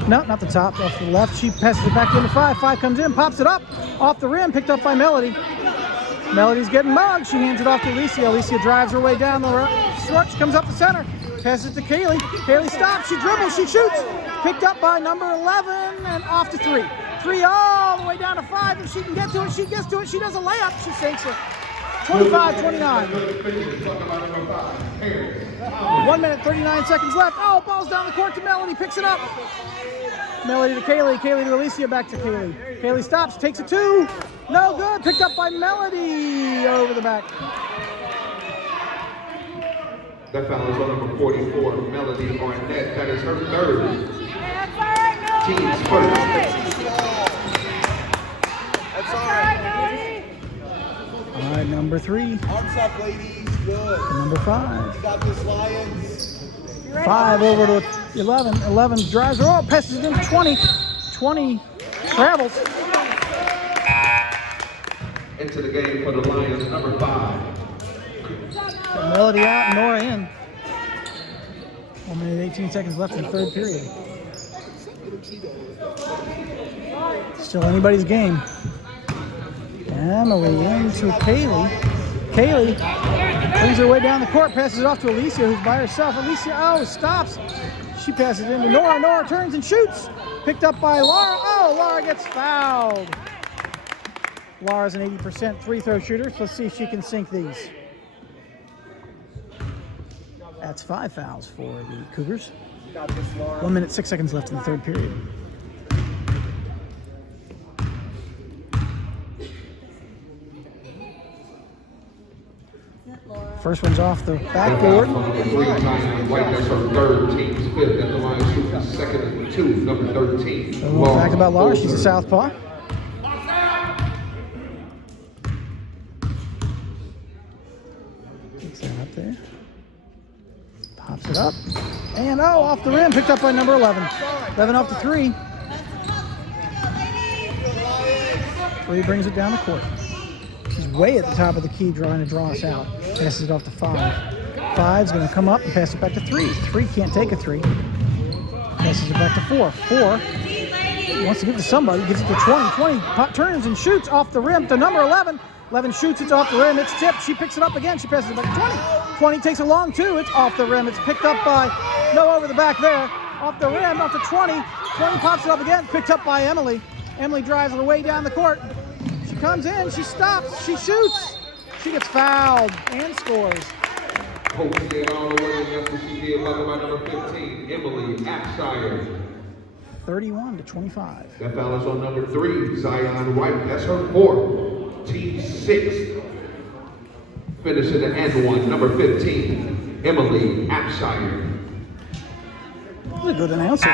No, not the top, off to the left. She passes it back into 5. 5 comes in, pops it up, off the rim, picked up by Melody. Melody's getting mugged. She hands it off to Alicia. Alicia drives her way down the stretch, comes up the center, passes it to Kaylee. Kaylee stops, she dribbles, she shoots. Picked up by number 11 and off to 3. 3 all the way down to 5. If she can get to it, she gets to it. She does a layup, she sinks it. 25-29. 1 minute, 39 seconds left. Oh, ball's down the court to Melody, picks it up. Melody to Kaylee, Kaylee to Alicia, back to Kaylee. Kaylee stops, takes a 2. No good, picked up by Melody over the back. That foul is on number 44, Melody Arnett. That is her 3rd. Team's first. That's all right. All right, number 3. Arms up, ladies. Good. Number 5. You got this, Lions. 5 over to 11. 11 drives her up, passes it into 20. 20 travels. Into the game for the Lions, number 5. Melody out, Nora in. 1 minute, 18 seconds left in the 3rd period. Still anybody's game. Emily into Kaylee. Kaylee brings her way down the court, passes it off to Alicia, who's by herself. Alicia, stops. She passes it into Nora. Nora turns and shoots. Picked up by Laura. Oh, Laura gets fouled. Laura's an 80% free throw shooter. So let's see if she can sink these. That's 5 fouls for the Cougars. 1 minute, 6 seconds left in the 3rd period. First one's off the backboard. White, that's her 3rd, team's 5th. At the line, shooting 2nd and 2, number 13. A little fact about Laura, she's a southpaw. Takes that up there. Pops it up. And off the rim, picked up by number 11. 11 off to 3. 3 brings it down the court. She's way at the top of the key trying to draw us out. Passes it off to 5. 5's going to come up and pass it back to 3. 3 can't take a 3. Passes it back to 4. 4 wants to give it to somebody. Gives it to 20. 20 turns and shoots off the rim to number 11. 11 shoots, it's off the rim. It's tipped. She picks it up again. She passes it back to 20. 20 takes a long 2. It's off the rim. It's picked up by over the back there. Off the rim, off to 20. 20 pops it up again. Picked up by Emily. Emily drives her way down the court. She comes in, she stops, she shoots. She gets fouled and scores. Hope she did all the way. That's what she did by number 15, Emily Apshire. 31-25. That foul is on number 3, Zion White. That's her 4th, team 6th. Finishing the end one, number 15, Emily Apshire. That's a good announcer.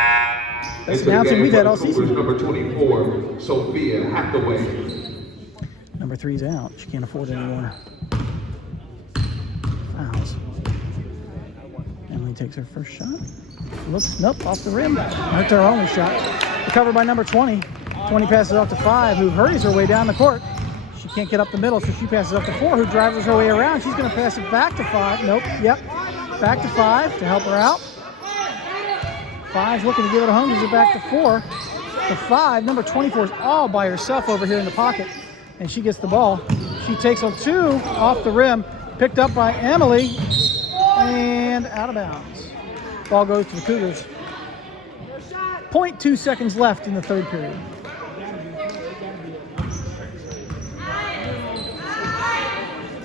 Best announcing we've had all season. Number 24, Sophia Hathaway. Number 3's out. She can't afford any more fouls. Emily takes her first shot. Looks, nope, off the rim. That's her only shot. Recovered by number 20. 20 passes off to 5, who hurries her way down the court. She can't get up the middle, so she passes up to 4, who drives her way around. She's going to pass it back to 5. Nope, yep. Back to 5 to help her out. 5's looking to give it a home. Gives it back to 4. To 5. Number 24 is all by herself over here in the pocket. And she gets the ball. She takes on 2 off the rim. Picked up by Emily. And out of bounds. Ball goes to the Cougars. 0.2 seconds left in the 3rd period.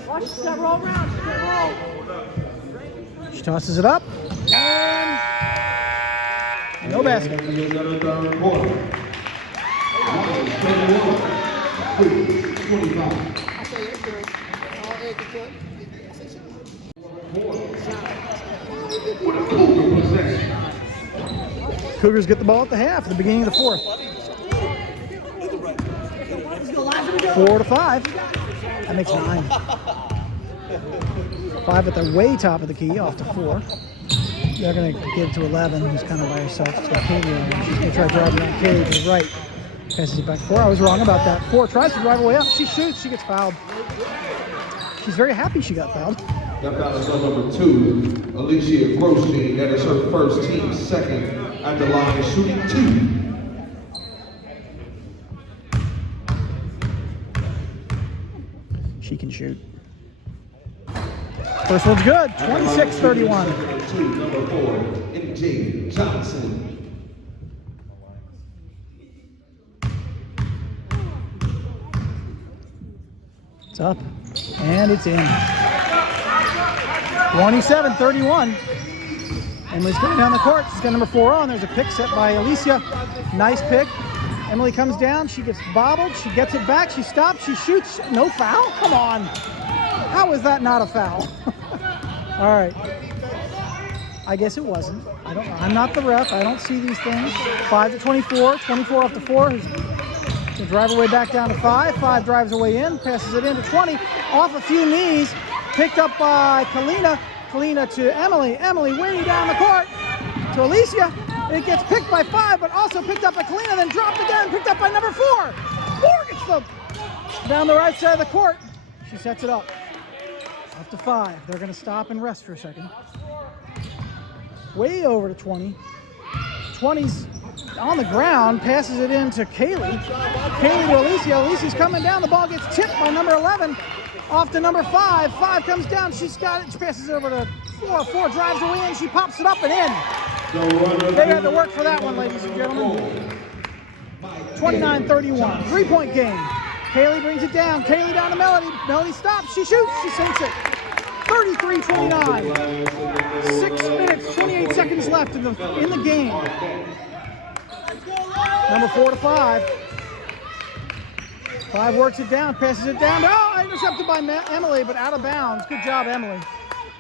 Watch that roll around. She tosses it up. And no basket. Cougars get the ball at the half, at the beginning of the 4th. 4-5. That makes 9. 5 at the way top of the key, off to 4. They're going to get it to 11, who's kind of by herself. It's got Kaylee on. She's going to try driving around Kaylee to the right. Passes it back to 4. I was wrong about that. 4 tries to drive her way up. She shoots. She gets fouled. She's very happy she got fouled. That foul is on number 2, Alicia Grosjean. That is her first, team second at the line, shooting 2. She can shoot. First one's good, 26-31. Number 4, MJ Johnson. It's up, and it's in. 27-31. Emily's going down the court. She's got number 4 on. There's a pick set by Alicia. Nice pick. Emily comes down. She gets bobbled. She gets it back. She stops. She shoots. No foul? Come on. How is that not a foul? All right. I guess it wasn't. I don't know. I'm not the ref. I don't see these things. 5-24. 24 off the 4. The drive away back down to 5. 5 drives away in, passes it in to 20. Off a few knees, picked up by Kalina. Kalina to Emily. Emily way down the court to Alicia. It gets picked by 5, but also picked up by Kalina, then dropped again, picked up by number 4. 4 gets the down the right side of the court. She sets it up. Up to 5. They're going to stop and rest for a second. Way over to 20. 20's on the ground, passes it in to Kaylee. Kaylee to Alicia. Alicia's coming down. The ball gets tipped by number 11. Off to number 5. 5 comes down. She's got it. She passes it over to 4. 4 drives away in. She pops it up and in. They had to work for that one, ladies and gentlemen. 29-31. 3-point game. Kaylee brings it down. Kaylee down to Melody. Melody stops. She shoots. She sinks it. 33-29. 6 minutes, 28 seconds left in the game. Number 4 to 5. 5 works it down, passes it down. Oh, intercepted by Emily, but out of bounds. Good job, Emily.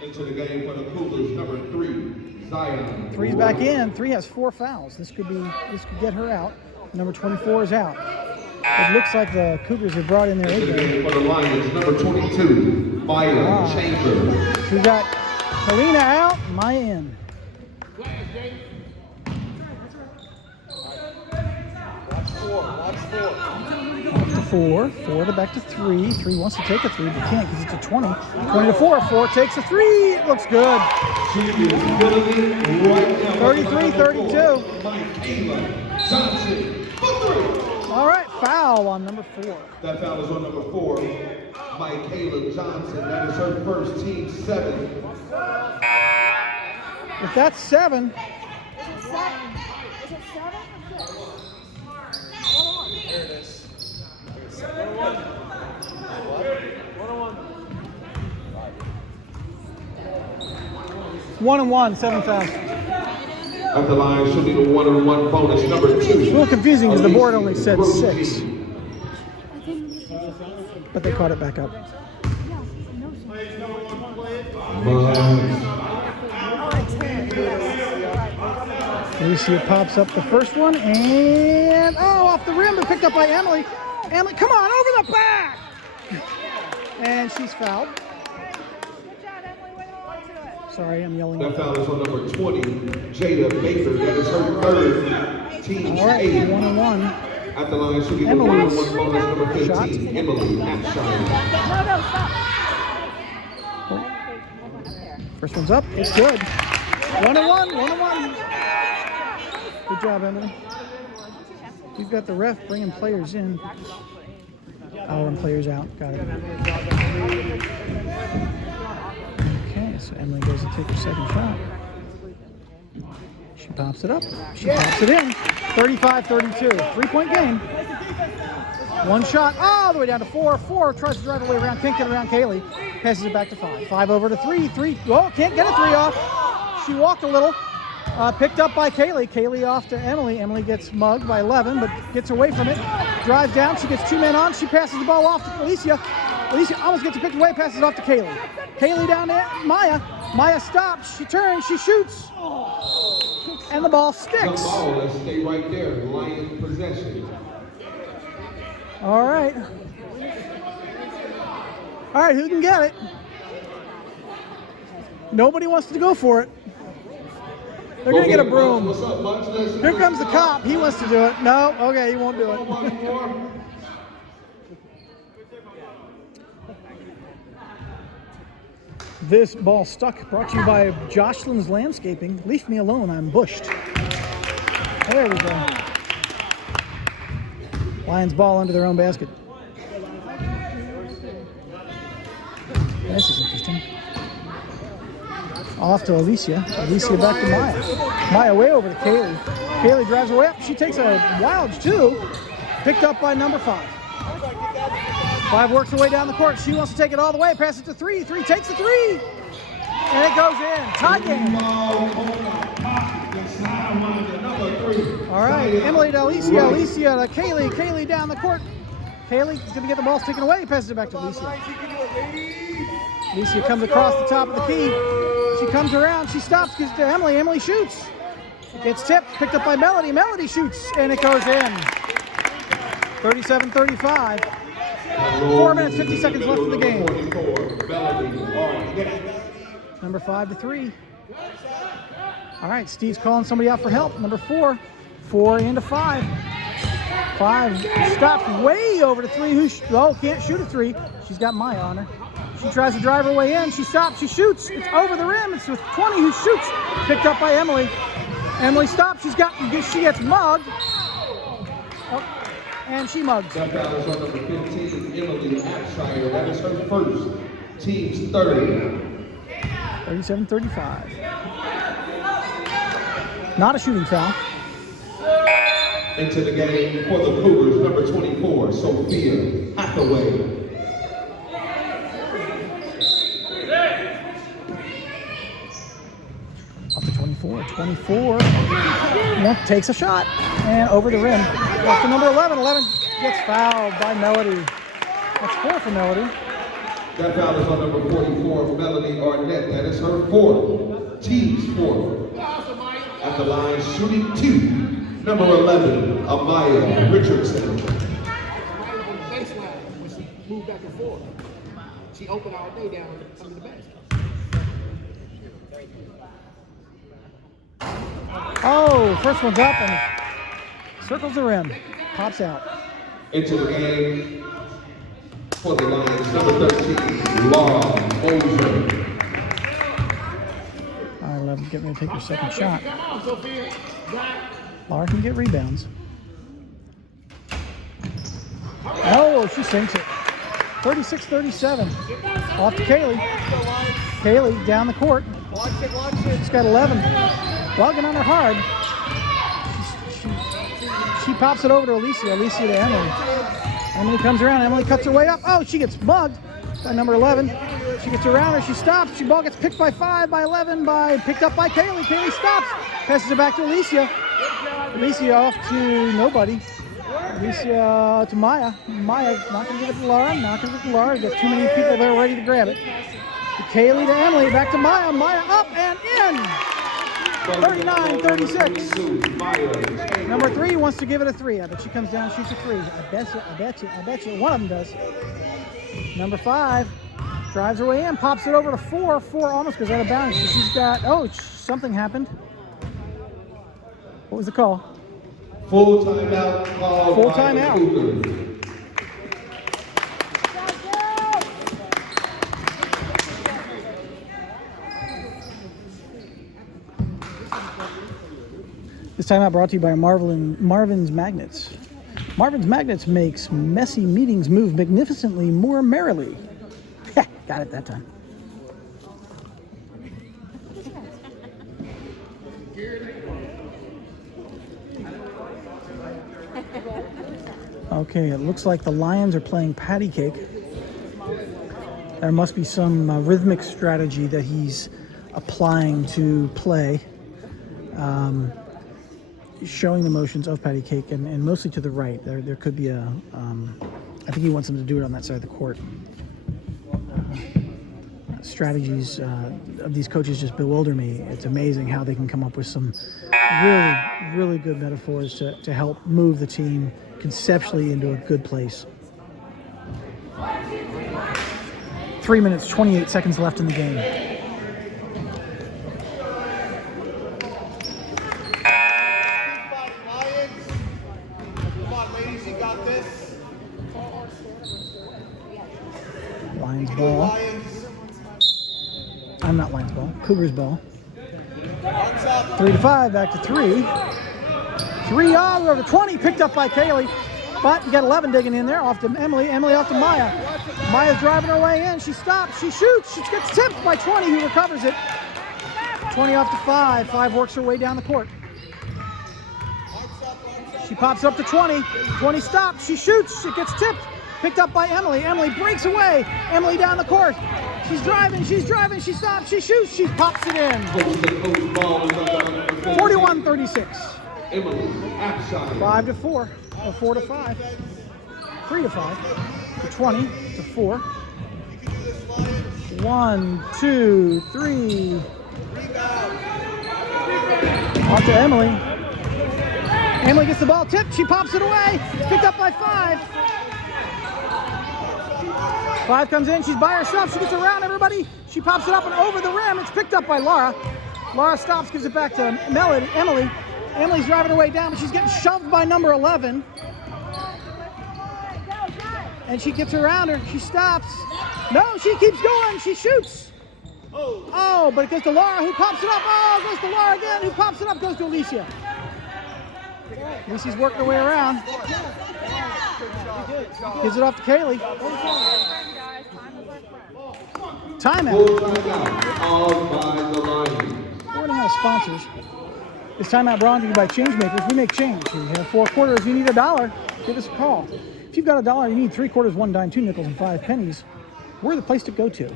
Into the game for the Cougars, number 3, Zion. 3's back in. 3 has 4 fouls. This could get her out. Number 24 is out. It looks like the Cougars have brought in their Into the A-game. game for the Lions, number 22, Maya Chamber. We got Kalina out, Maya in. Off to 4. 4 to back to 3. 3 wants to take a 3, but can't because it's a 20. 20 to 4. 4 takes a 3. It looks good. 33-32. All right, foul on number 4. That foul is on number 4, Michaela Johnson. That is her first, team 7. If that's 7, Is it 7? Is it 7 or 6? There it is. 1-1, 7 fouls. At the line, she'll need a 1-on-1 bonus, number 2. It's a little confusing because the board only said 6, but they caught it back up. Alicia pops up the first one, and off the rim, but picked up by Emily. Emily, come on, over the back! And she's fouled. Good job, Emily. Way to hold on to it. Sorry, I'm yelling. That foul is on number 20, Jada Baker. That is her third, team All right, 8. 1-1. At the line, she'll need a Emily's 1-on-1 bonus, number 15, shot. Emily Hampshire. No, stop. First one's up. It's good. 1-1. 1-1. Good job, Emily. We've got the ref bringing players in. And players out. Got it. Okay, so Emily goes to take her second shot. She pops it up. She pops it in. 35-32. 3-point game. One shot all the way down to 4. 4 tries to drive away around. Can't get around Kaylee. Passes it back to 5. 5 over to 3. 3. Oh, can't get a 3 off. She walked a little. Picked up by Kaylee. Kaylee off to Emily. Emily gets mugged by 11, but gets away from it. Drives down. She gets 2 men on. She passes the ball off to Alicia. Alicia almost gets it picked away. Passes it off to Kaylee. Kaylee down to Maya. Maya stops. She turns. She shoots. And the ball sticks. The ball, let's stay right there. Lions possession. All right. All right, who can get it? Nobody wants to go for it. They're going to get a broom. What's up, Bunch? Here comes the cop. He wants to do it. No? Okay, he won't do it. This ball stuck, brought to you by Jocelyn's Landscaping. Leave me alone, I'm bushed. There we go. Lions ball under their own basket. This is interesting. Off to Alicia. Alicia back to Maya. Maya way over to Kaylee. Kaylee drives away up. She takes a wild two. Picked up by number 5. 5 works her way down the court. She wants to take it all the way. Pass it to 3. 3 takes the 3. And it goes in. Tie game. All right. Emily to Alicia. Alicia to Kaylee. Kaylee down the court. Kaylee's going to get the ball taken away. Passes it back to Alicia. Alicia comes across the top of the key. She comes around. She stops. Gives it to Emily. Emily shoots. It gets tipped. Picked up by Melody. Melody shoots. And it goes in. 37-35. 4 minutes, 50 seconds left in the game. Number 5 to 3. All right, Steve's calling somebody out for help. Number 4. 4 into 5. 5 stops way over to 3. Can't shoot a 3. She's got Maya on her. She tries to drive her way in. She stops. She shoots. It's over the rim. It's with 20 who shoots. Picked up by Emily. Emily stops. She gets mugged. Oh, and she mugs. That foul is on number 15, Emily Abshire. That is her first. Team's 30. 37-35. Not a shooting foul. Into the game for the Cougars, number 24, Sophia Hathaway. Up to 24. 24. Takes a shot. And over the rim. Up to number 11. 11 gets fouled by Melody. That's 4 for Melody. That foul is on number 44, Melanie Arnett. That is her 4th. Team's 4th. At the line, shooting 2. Number 11, Amaya Richardson. When she moved back and forth, she opened all day down under the basket. Oh, first one's up and circles the rim. Pops out. Into the game for the Lions, number 13, Laura Ozer. All right, 11, get ready to take your second shot. Laura can get rebounds. Oh, she sinks it. 36-37. Off to Kaylee. Kaylee down the court. She's got 11. Logging on her hard. She pops it over to Alicia. Alicia to Emily. Emily comes around. Emily cuts her way up. Oh, she gets mugged by number 11. She gets around her. She stops. She ball gets picked by 5, by 11, picked up by Kaylee. Kaylee stops. Passes it back to Alicia. Alicia off to nobody. Alicia to Maya. Maya not going to give it to Laura. Not going to give it to Laura. Got too many people there ready to grab it. To Kaylee to Emily. Back to Maya. Maya up and in. 39-36. Number 3 wants to give it a 3. I bet she comes down and shoots a 3. I bet you. One of them does. Number 5 drives her way in, pops it over to 4. 4 almost goes out of bounds. So she's got, something happened. What was the call? Full timeout called. Full timeout. This timeout brought to you by Marvin's Magnets. Marvin's Magnets makes messy meetings move magnificently more merrily. Got it that time. Okay, it looks like the Lions are playing patty cake. There must be some rhythmic strategy that he's applying to play. Showing the motions of patty cake and mostly to the right. There could be I think he wants them to do it on that side of the court. Strategies of these coaches just bewilder me. It's amazing how they can come up with some really, really good metaphors to help move the team conceptually into a good place. 3 minutes, 28 seconds left in the game. Lions ball. I'm not Lions ball. Cougars ball. 3-5, back to 3. 3 all over 20, picked up by Kaylee. But you got 11 digging in there, off to Emily. Emily off to Maya. Maya's driving her way in. She stops. She shoots. She gets tipped by 20, who recovers it. 20 off to 5. 5 works her way down the court. She pops up to 20. 20 stops. She shoots. She gets tipped. Picked up by Emily. Emily breaks away. Emily down the court. She's driving. She's driving. She stops. She shoots. She pops it in. 41-36. Emily, outside. 5 to 4. Or 4 to 5. 3 to 5. To 20 to 4. 1, 2, 3. Off to Emily. Emily gets the ball tipped. She pops it away. It's picked up by 5. 5 comes in. She's by herself. She gets around everybody. She pops it up and over the rim. It's picked up by Laura. Laura stops, gives it back to Emily. Emily's driving her way down, but she's getting shoved by number 11. And she gets around her. She stops. No, she keeps going. She shoots. Oh, but it goes to Laura, who pops it up. Oh, it goes to Laura again, who pops it up, goes to Alicia. Alicia's working her way around. Gives it off to Kaylee. Timeout. We're running out of sponsors. This timeout brought to you by Changemakers. We make change. If you have 4 quarters, you need $1, give us a call. If you've got $1, you need 3 quarters, 1 dime, 2 nickels, and 5 pennies. We're the place to go to.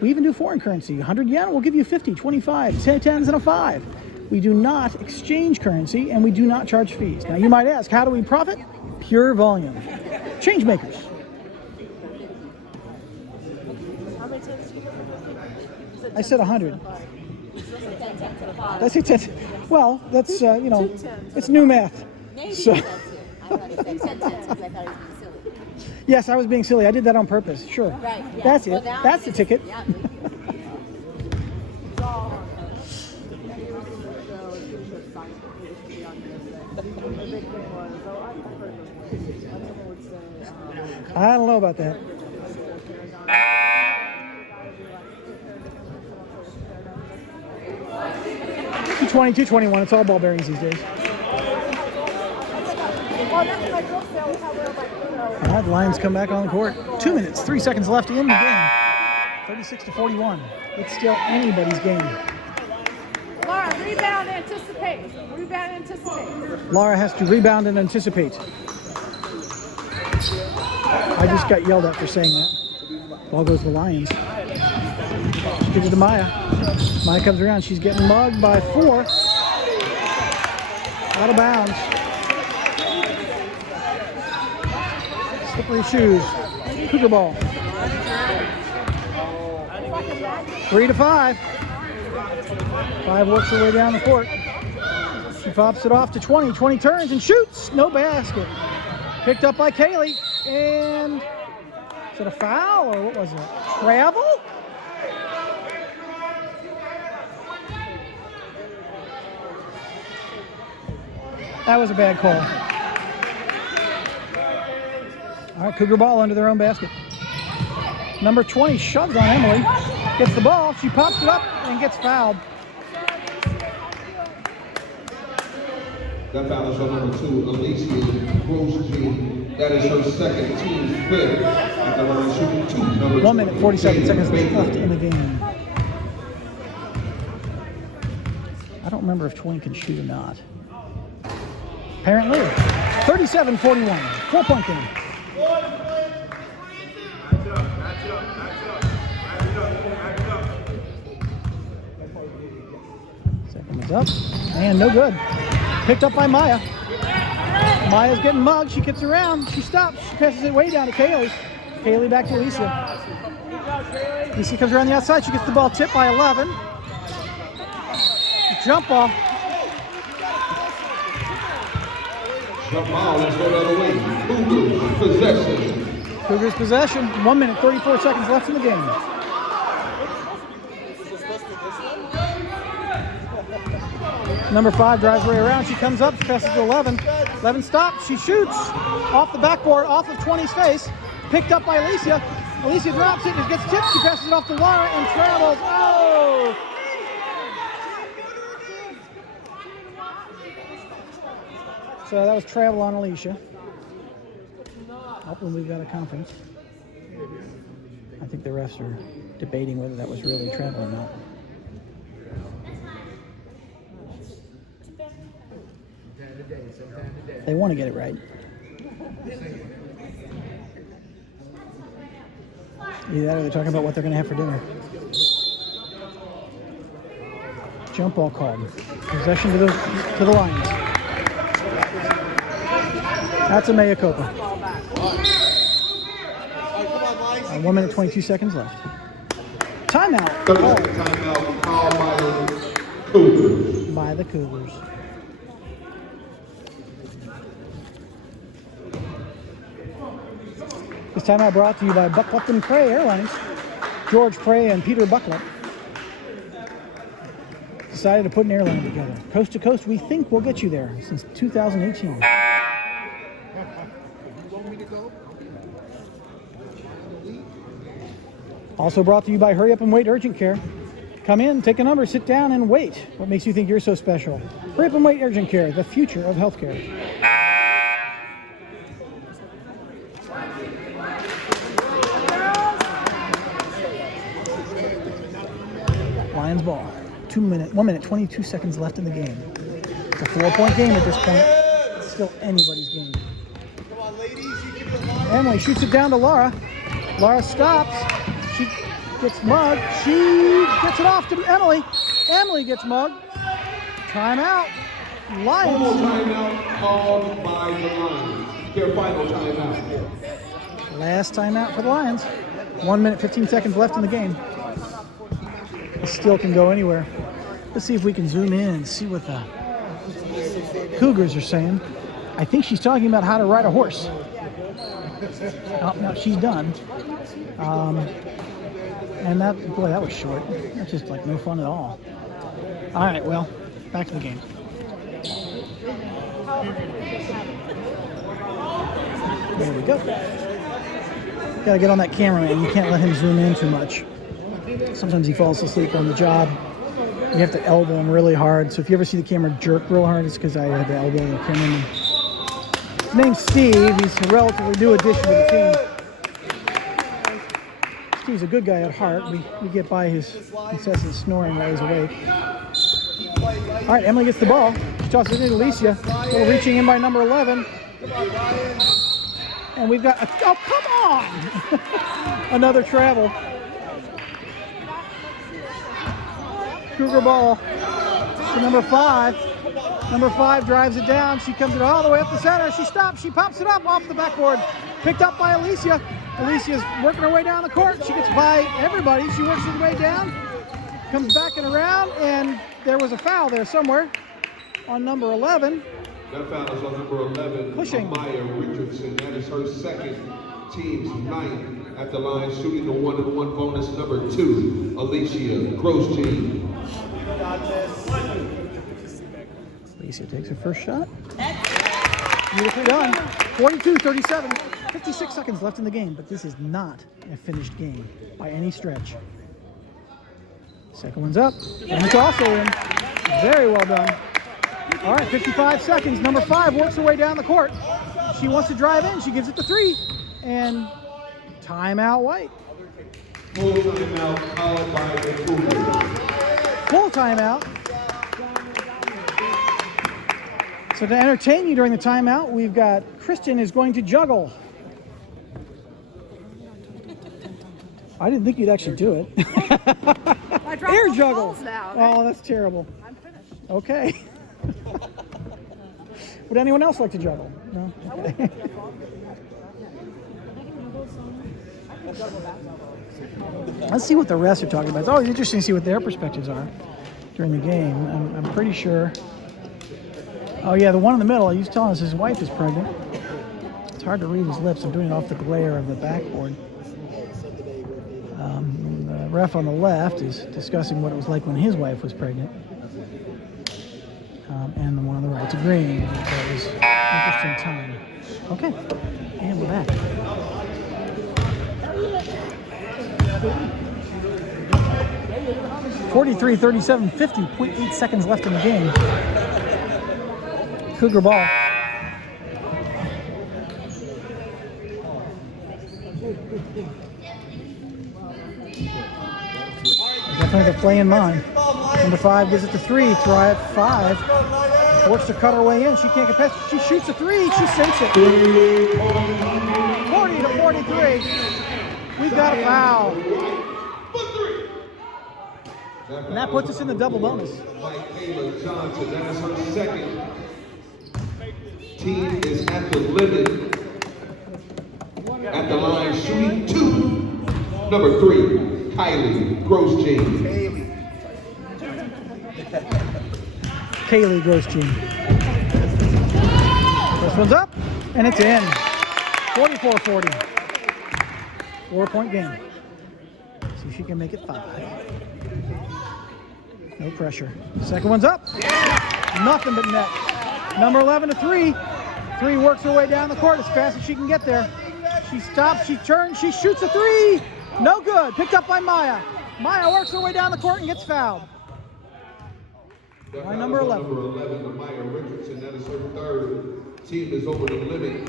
We even do foreign currency. 100 yen, we'll give you 50, 25, 10 tens, and a 5. We do not exchange currency, and we do not charge fees. Now, you might ask, how do we profit? Pure volume. Changemakers. I said 100. Did I say 10? Well, that's, you know, it's new math. So. Yes, I was being silly. I did that on purpose. Sure. Right, yeah. That's it. Well, now That's the ticket. Yeah. I don't know about that. $2.20, $2.21. It's all ball bearings these days. All right, the Lions come back on the court. 2 minutes, 3 seconds left in the game. 36-41. It's still anybody's game. Laura, rebound, anticipate. Rebound, anticipate. Laura has to rebound and anticipate. I just got yelled at for saying that. Ball goes to the Lions. She gives it to Maya. Maya comes around. She's getting mugged by 4. Out of bounds. Slippery shoes. Cougar ball. 3 to 5. 5 works her way down the court. She pops it off to 20. 20 turns and shoots. No basket. Picked up by Kaylee. And is it a foul or what was it? Travel? That was a bad call. All right, Cougar ball under their own basket. Number 20 shoves on Emily. Gets the ball. She pops it up and gets fouled. That foul is on number 2, Alicia Grosjean. That is her second, team's 5th. After running shooting 2, number 1 minute, 47 seconds left in the game. I don't remember if 20 can shoot or not. Apparently. 37-41. 4-point game. Second is up. And no good. Picked up by Maya. Maya's getting mugged. She gets around. She stops. She passes it way down to Kaylee. Kaylee back to Alicia. Alicia comes around the outside. She gets the ball tipped by 11. Jump ball. Jump ball, let's go the other way. Cougars possession. Cougars possession. 1 minute, 34 seconds left in the game. Number 5 drives way around. She comes up. She passes to 11. 11 stops. She shoots off the backboard, off of 20's face. Picked up by Alicia. Alicia drops it. It gets tipped. She passes it off to Laura and travels. Oh! So that was travel on Alicia. Hopefully we've got a conference. I think the refs are debating whether that was really travel or not. They want to get it right. Either that or they're talking about what they're going to have for dinner. Jump ball called. Possession to the Lions. That's a mea culpa. 1 minute 22 seconds left. Timeout. Timeout called by the Cougars. By the Cougars. This timeout brought to you by Bucklet and Prey Airlines. George Prey and Peter Bucklet decided to put an airline together. Coast to coast, we think we'll get you there since 2018. Also brought to you by Hurry Up and Wait Urgent Care. Come in, take a number, sit down, and wait. What makes you think you're so special? Hurry Up and Wait Urgent Care, the future of healthcare. Lions ball. 1 minute, 22 seconds left in the game. It's a 4-point game at this point. It's still anybody's game. Emily shoots it down to Laura. Laura stops. She gets mugged. She gets it off to Emily. Emily gets mugged. Timeout. Lions. One more timeout called by the Lions. Their final timeout. Last timeout for the Lions. 1 minute, 15 seconds left in the game. It still can go anywhere. Let's see if we can zoom in and see what the Cougars are saying. I think she's talking about how to ride a horse. Oh, no, she's done. And that was short. That's just like no fun at all. All right, well, back to the game. There we go. Got to get on that cameraman. You can't let him zoom in too much. Sometimes he falls asleep on the job. You have to elbow him really hard. So if you ever see the camera jerk real hard, it's because I had to elbow the cameraman. His name's Steve. He's a relatively new addition to the team. Steve's a good guy at heart. We get by his incessant snoring while he's awake. All right, Emily gets the ball. She tosses it to Alicia. Little reaching in by number 11. And we've got oh, come on! Another travel. Cougar ball to number 5. Number 5 drives it down. She comes it all the way up the center. She stops. She pops it up off the backboard. Picked up by Alicia. Alicia's working her way down the court. She gets by everybody. She works her way down. Comes back and around. And there was a foul there somewhere on number 11. That foul is on number 11. Pushing. Maya Richardson. That is her second. Team's 9th at the line, shooting the 1-on-1 bonus. Number 2, Alicia Grosjean. Alicia takes her first shot. Beautifully done. 42-37. 56 seconds left in the game, but this is not a finished game by any stretch. Second one's up, and it's also in. Very well done. All right, 55 seconds. Number 5 works her way down the court. She wants to drive in. She gives it the 3. And timeout White. Full timeout called by the Cougars. Full timeout. So to entertain you during the timeout, we've got Kristen is going to juggle. I didn't think you'd actually do it. I dropped Air all the juggle. balls now. Oh, that's terrible. I'm finished. Okay. Would anyone else like to juggle? No? Okay. Let's see what the refs are talking about. It's always interesting to see what their perspectives are during the game. I'm pretty sure. Oh yeah, the one in the middle, he's telling us his wife is pregnant. It's hard to read his lips. I'm doing it off the glare of the backboard. The ref on the left is discussing what it was like when his wife was pregnant. And the one on the right's agreeing. That was interesting time. Okay, and we're back. .43-37, 50.8 seconds left in the game. Cougar ball. Definitely the play in mind. Number 5 gives it to 3. Try at 5. Works to cut her way in. She can't get past. She shoots a 3. She sinks it. 40 to 43. We've got a foul. And that puts us in the double bonus. Michaela Johnson, that is her second. Team is at the limit. At the line, shooting 2. Number 3, Kylie Grosjean. Kaylee Grosjean. This one's up, and it's in. 44-40. 4-point game. See if she can make it 5. No pressure. Second one's up. Nothing but net. Number 11 to 3. 3 works her way down the court as fast as she can get there. She stops, she turns, she shoots a 3. No good. Picked up by Maya. Maya works her way down the court and gets fouled. By number 11. Number 11, Maya Richardson, that is her third. Team is over the limit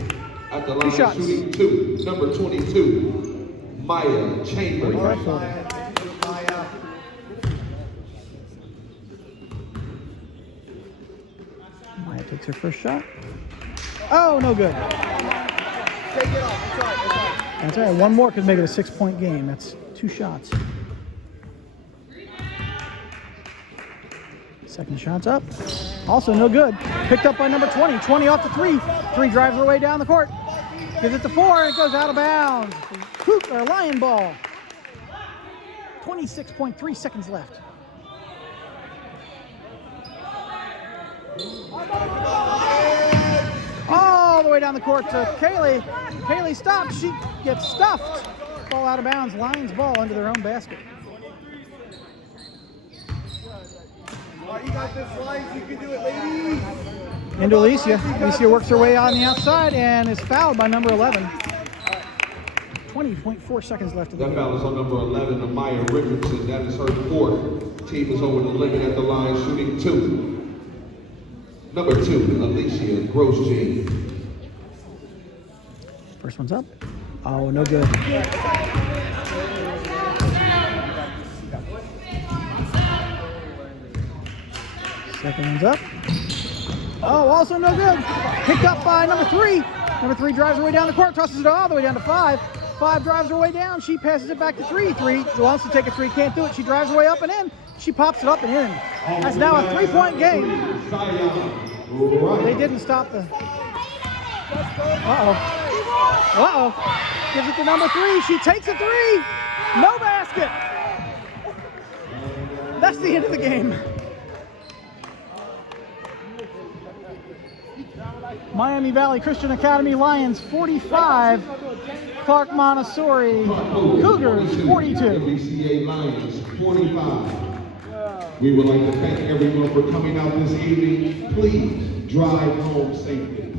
at the line, shooting 2. Number 22, Maya Chambers. All right, Maya takes her first shot. Oh, no good. That's all right. One more could make it a 6-point game. That's 2 shots. Second shot's up. Also no good. Picked up by number 20. 20 off the 3. 3 drives her way down the court. Gives it to 4, and it goes out of bounds. Lion ball. 26.3 seconds left. All the way down the court to Kaylee. Kaylee stops. She gets stuffed. Ball out of bounds. Lions ball under their own basket. You got this, Lions. You can do it, ladies. Into Alicia. Alicia works her way on the outside and is fouled by number 11. 20.4 seconds left of the That game. foul is on number 11, Amaya Richardson. That is her fourth. Team is over the limit at the line, shooting 2. Number 2, Alicia Grosjean. First one's up. Oh, no good. Second one's up. Oh, also no good. Picked up by number 3. Number 3 drives her way down the court, tosses it all the way down to 5. 5 drives her way down. She passes it back to 3. 3 wants to take a 3, can't do it. She drives her way up and in. She pops it up and in. That's now a 3-point game. They didn't stop the... Uh-oh. Gives it to number 3. She takes a 3. No basket. That's the end of the game. Miami Valley Christian Academy Lions 45, Clark Montessori Cougars 42. MVCA Lions 45. We would like to thank everyone for coming out this evening. Please drive home safely.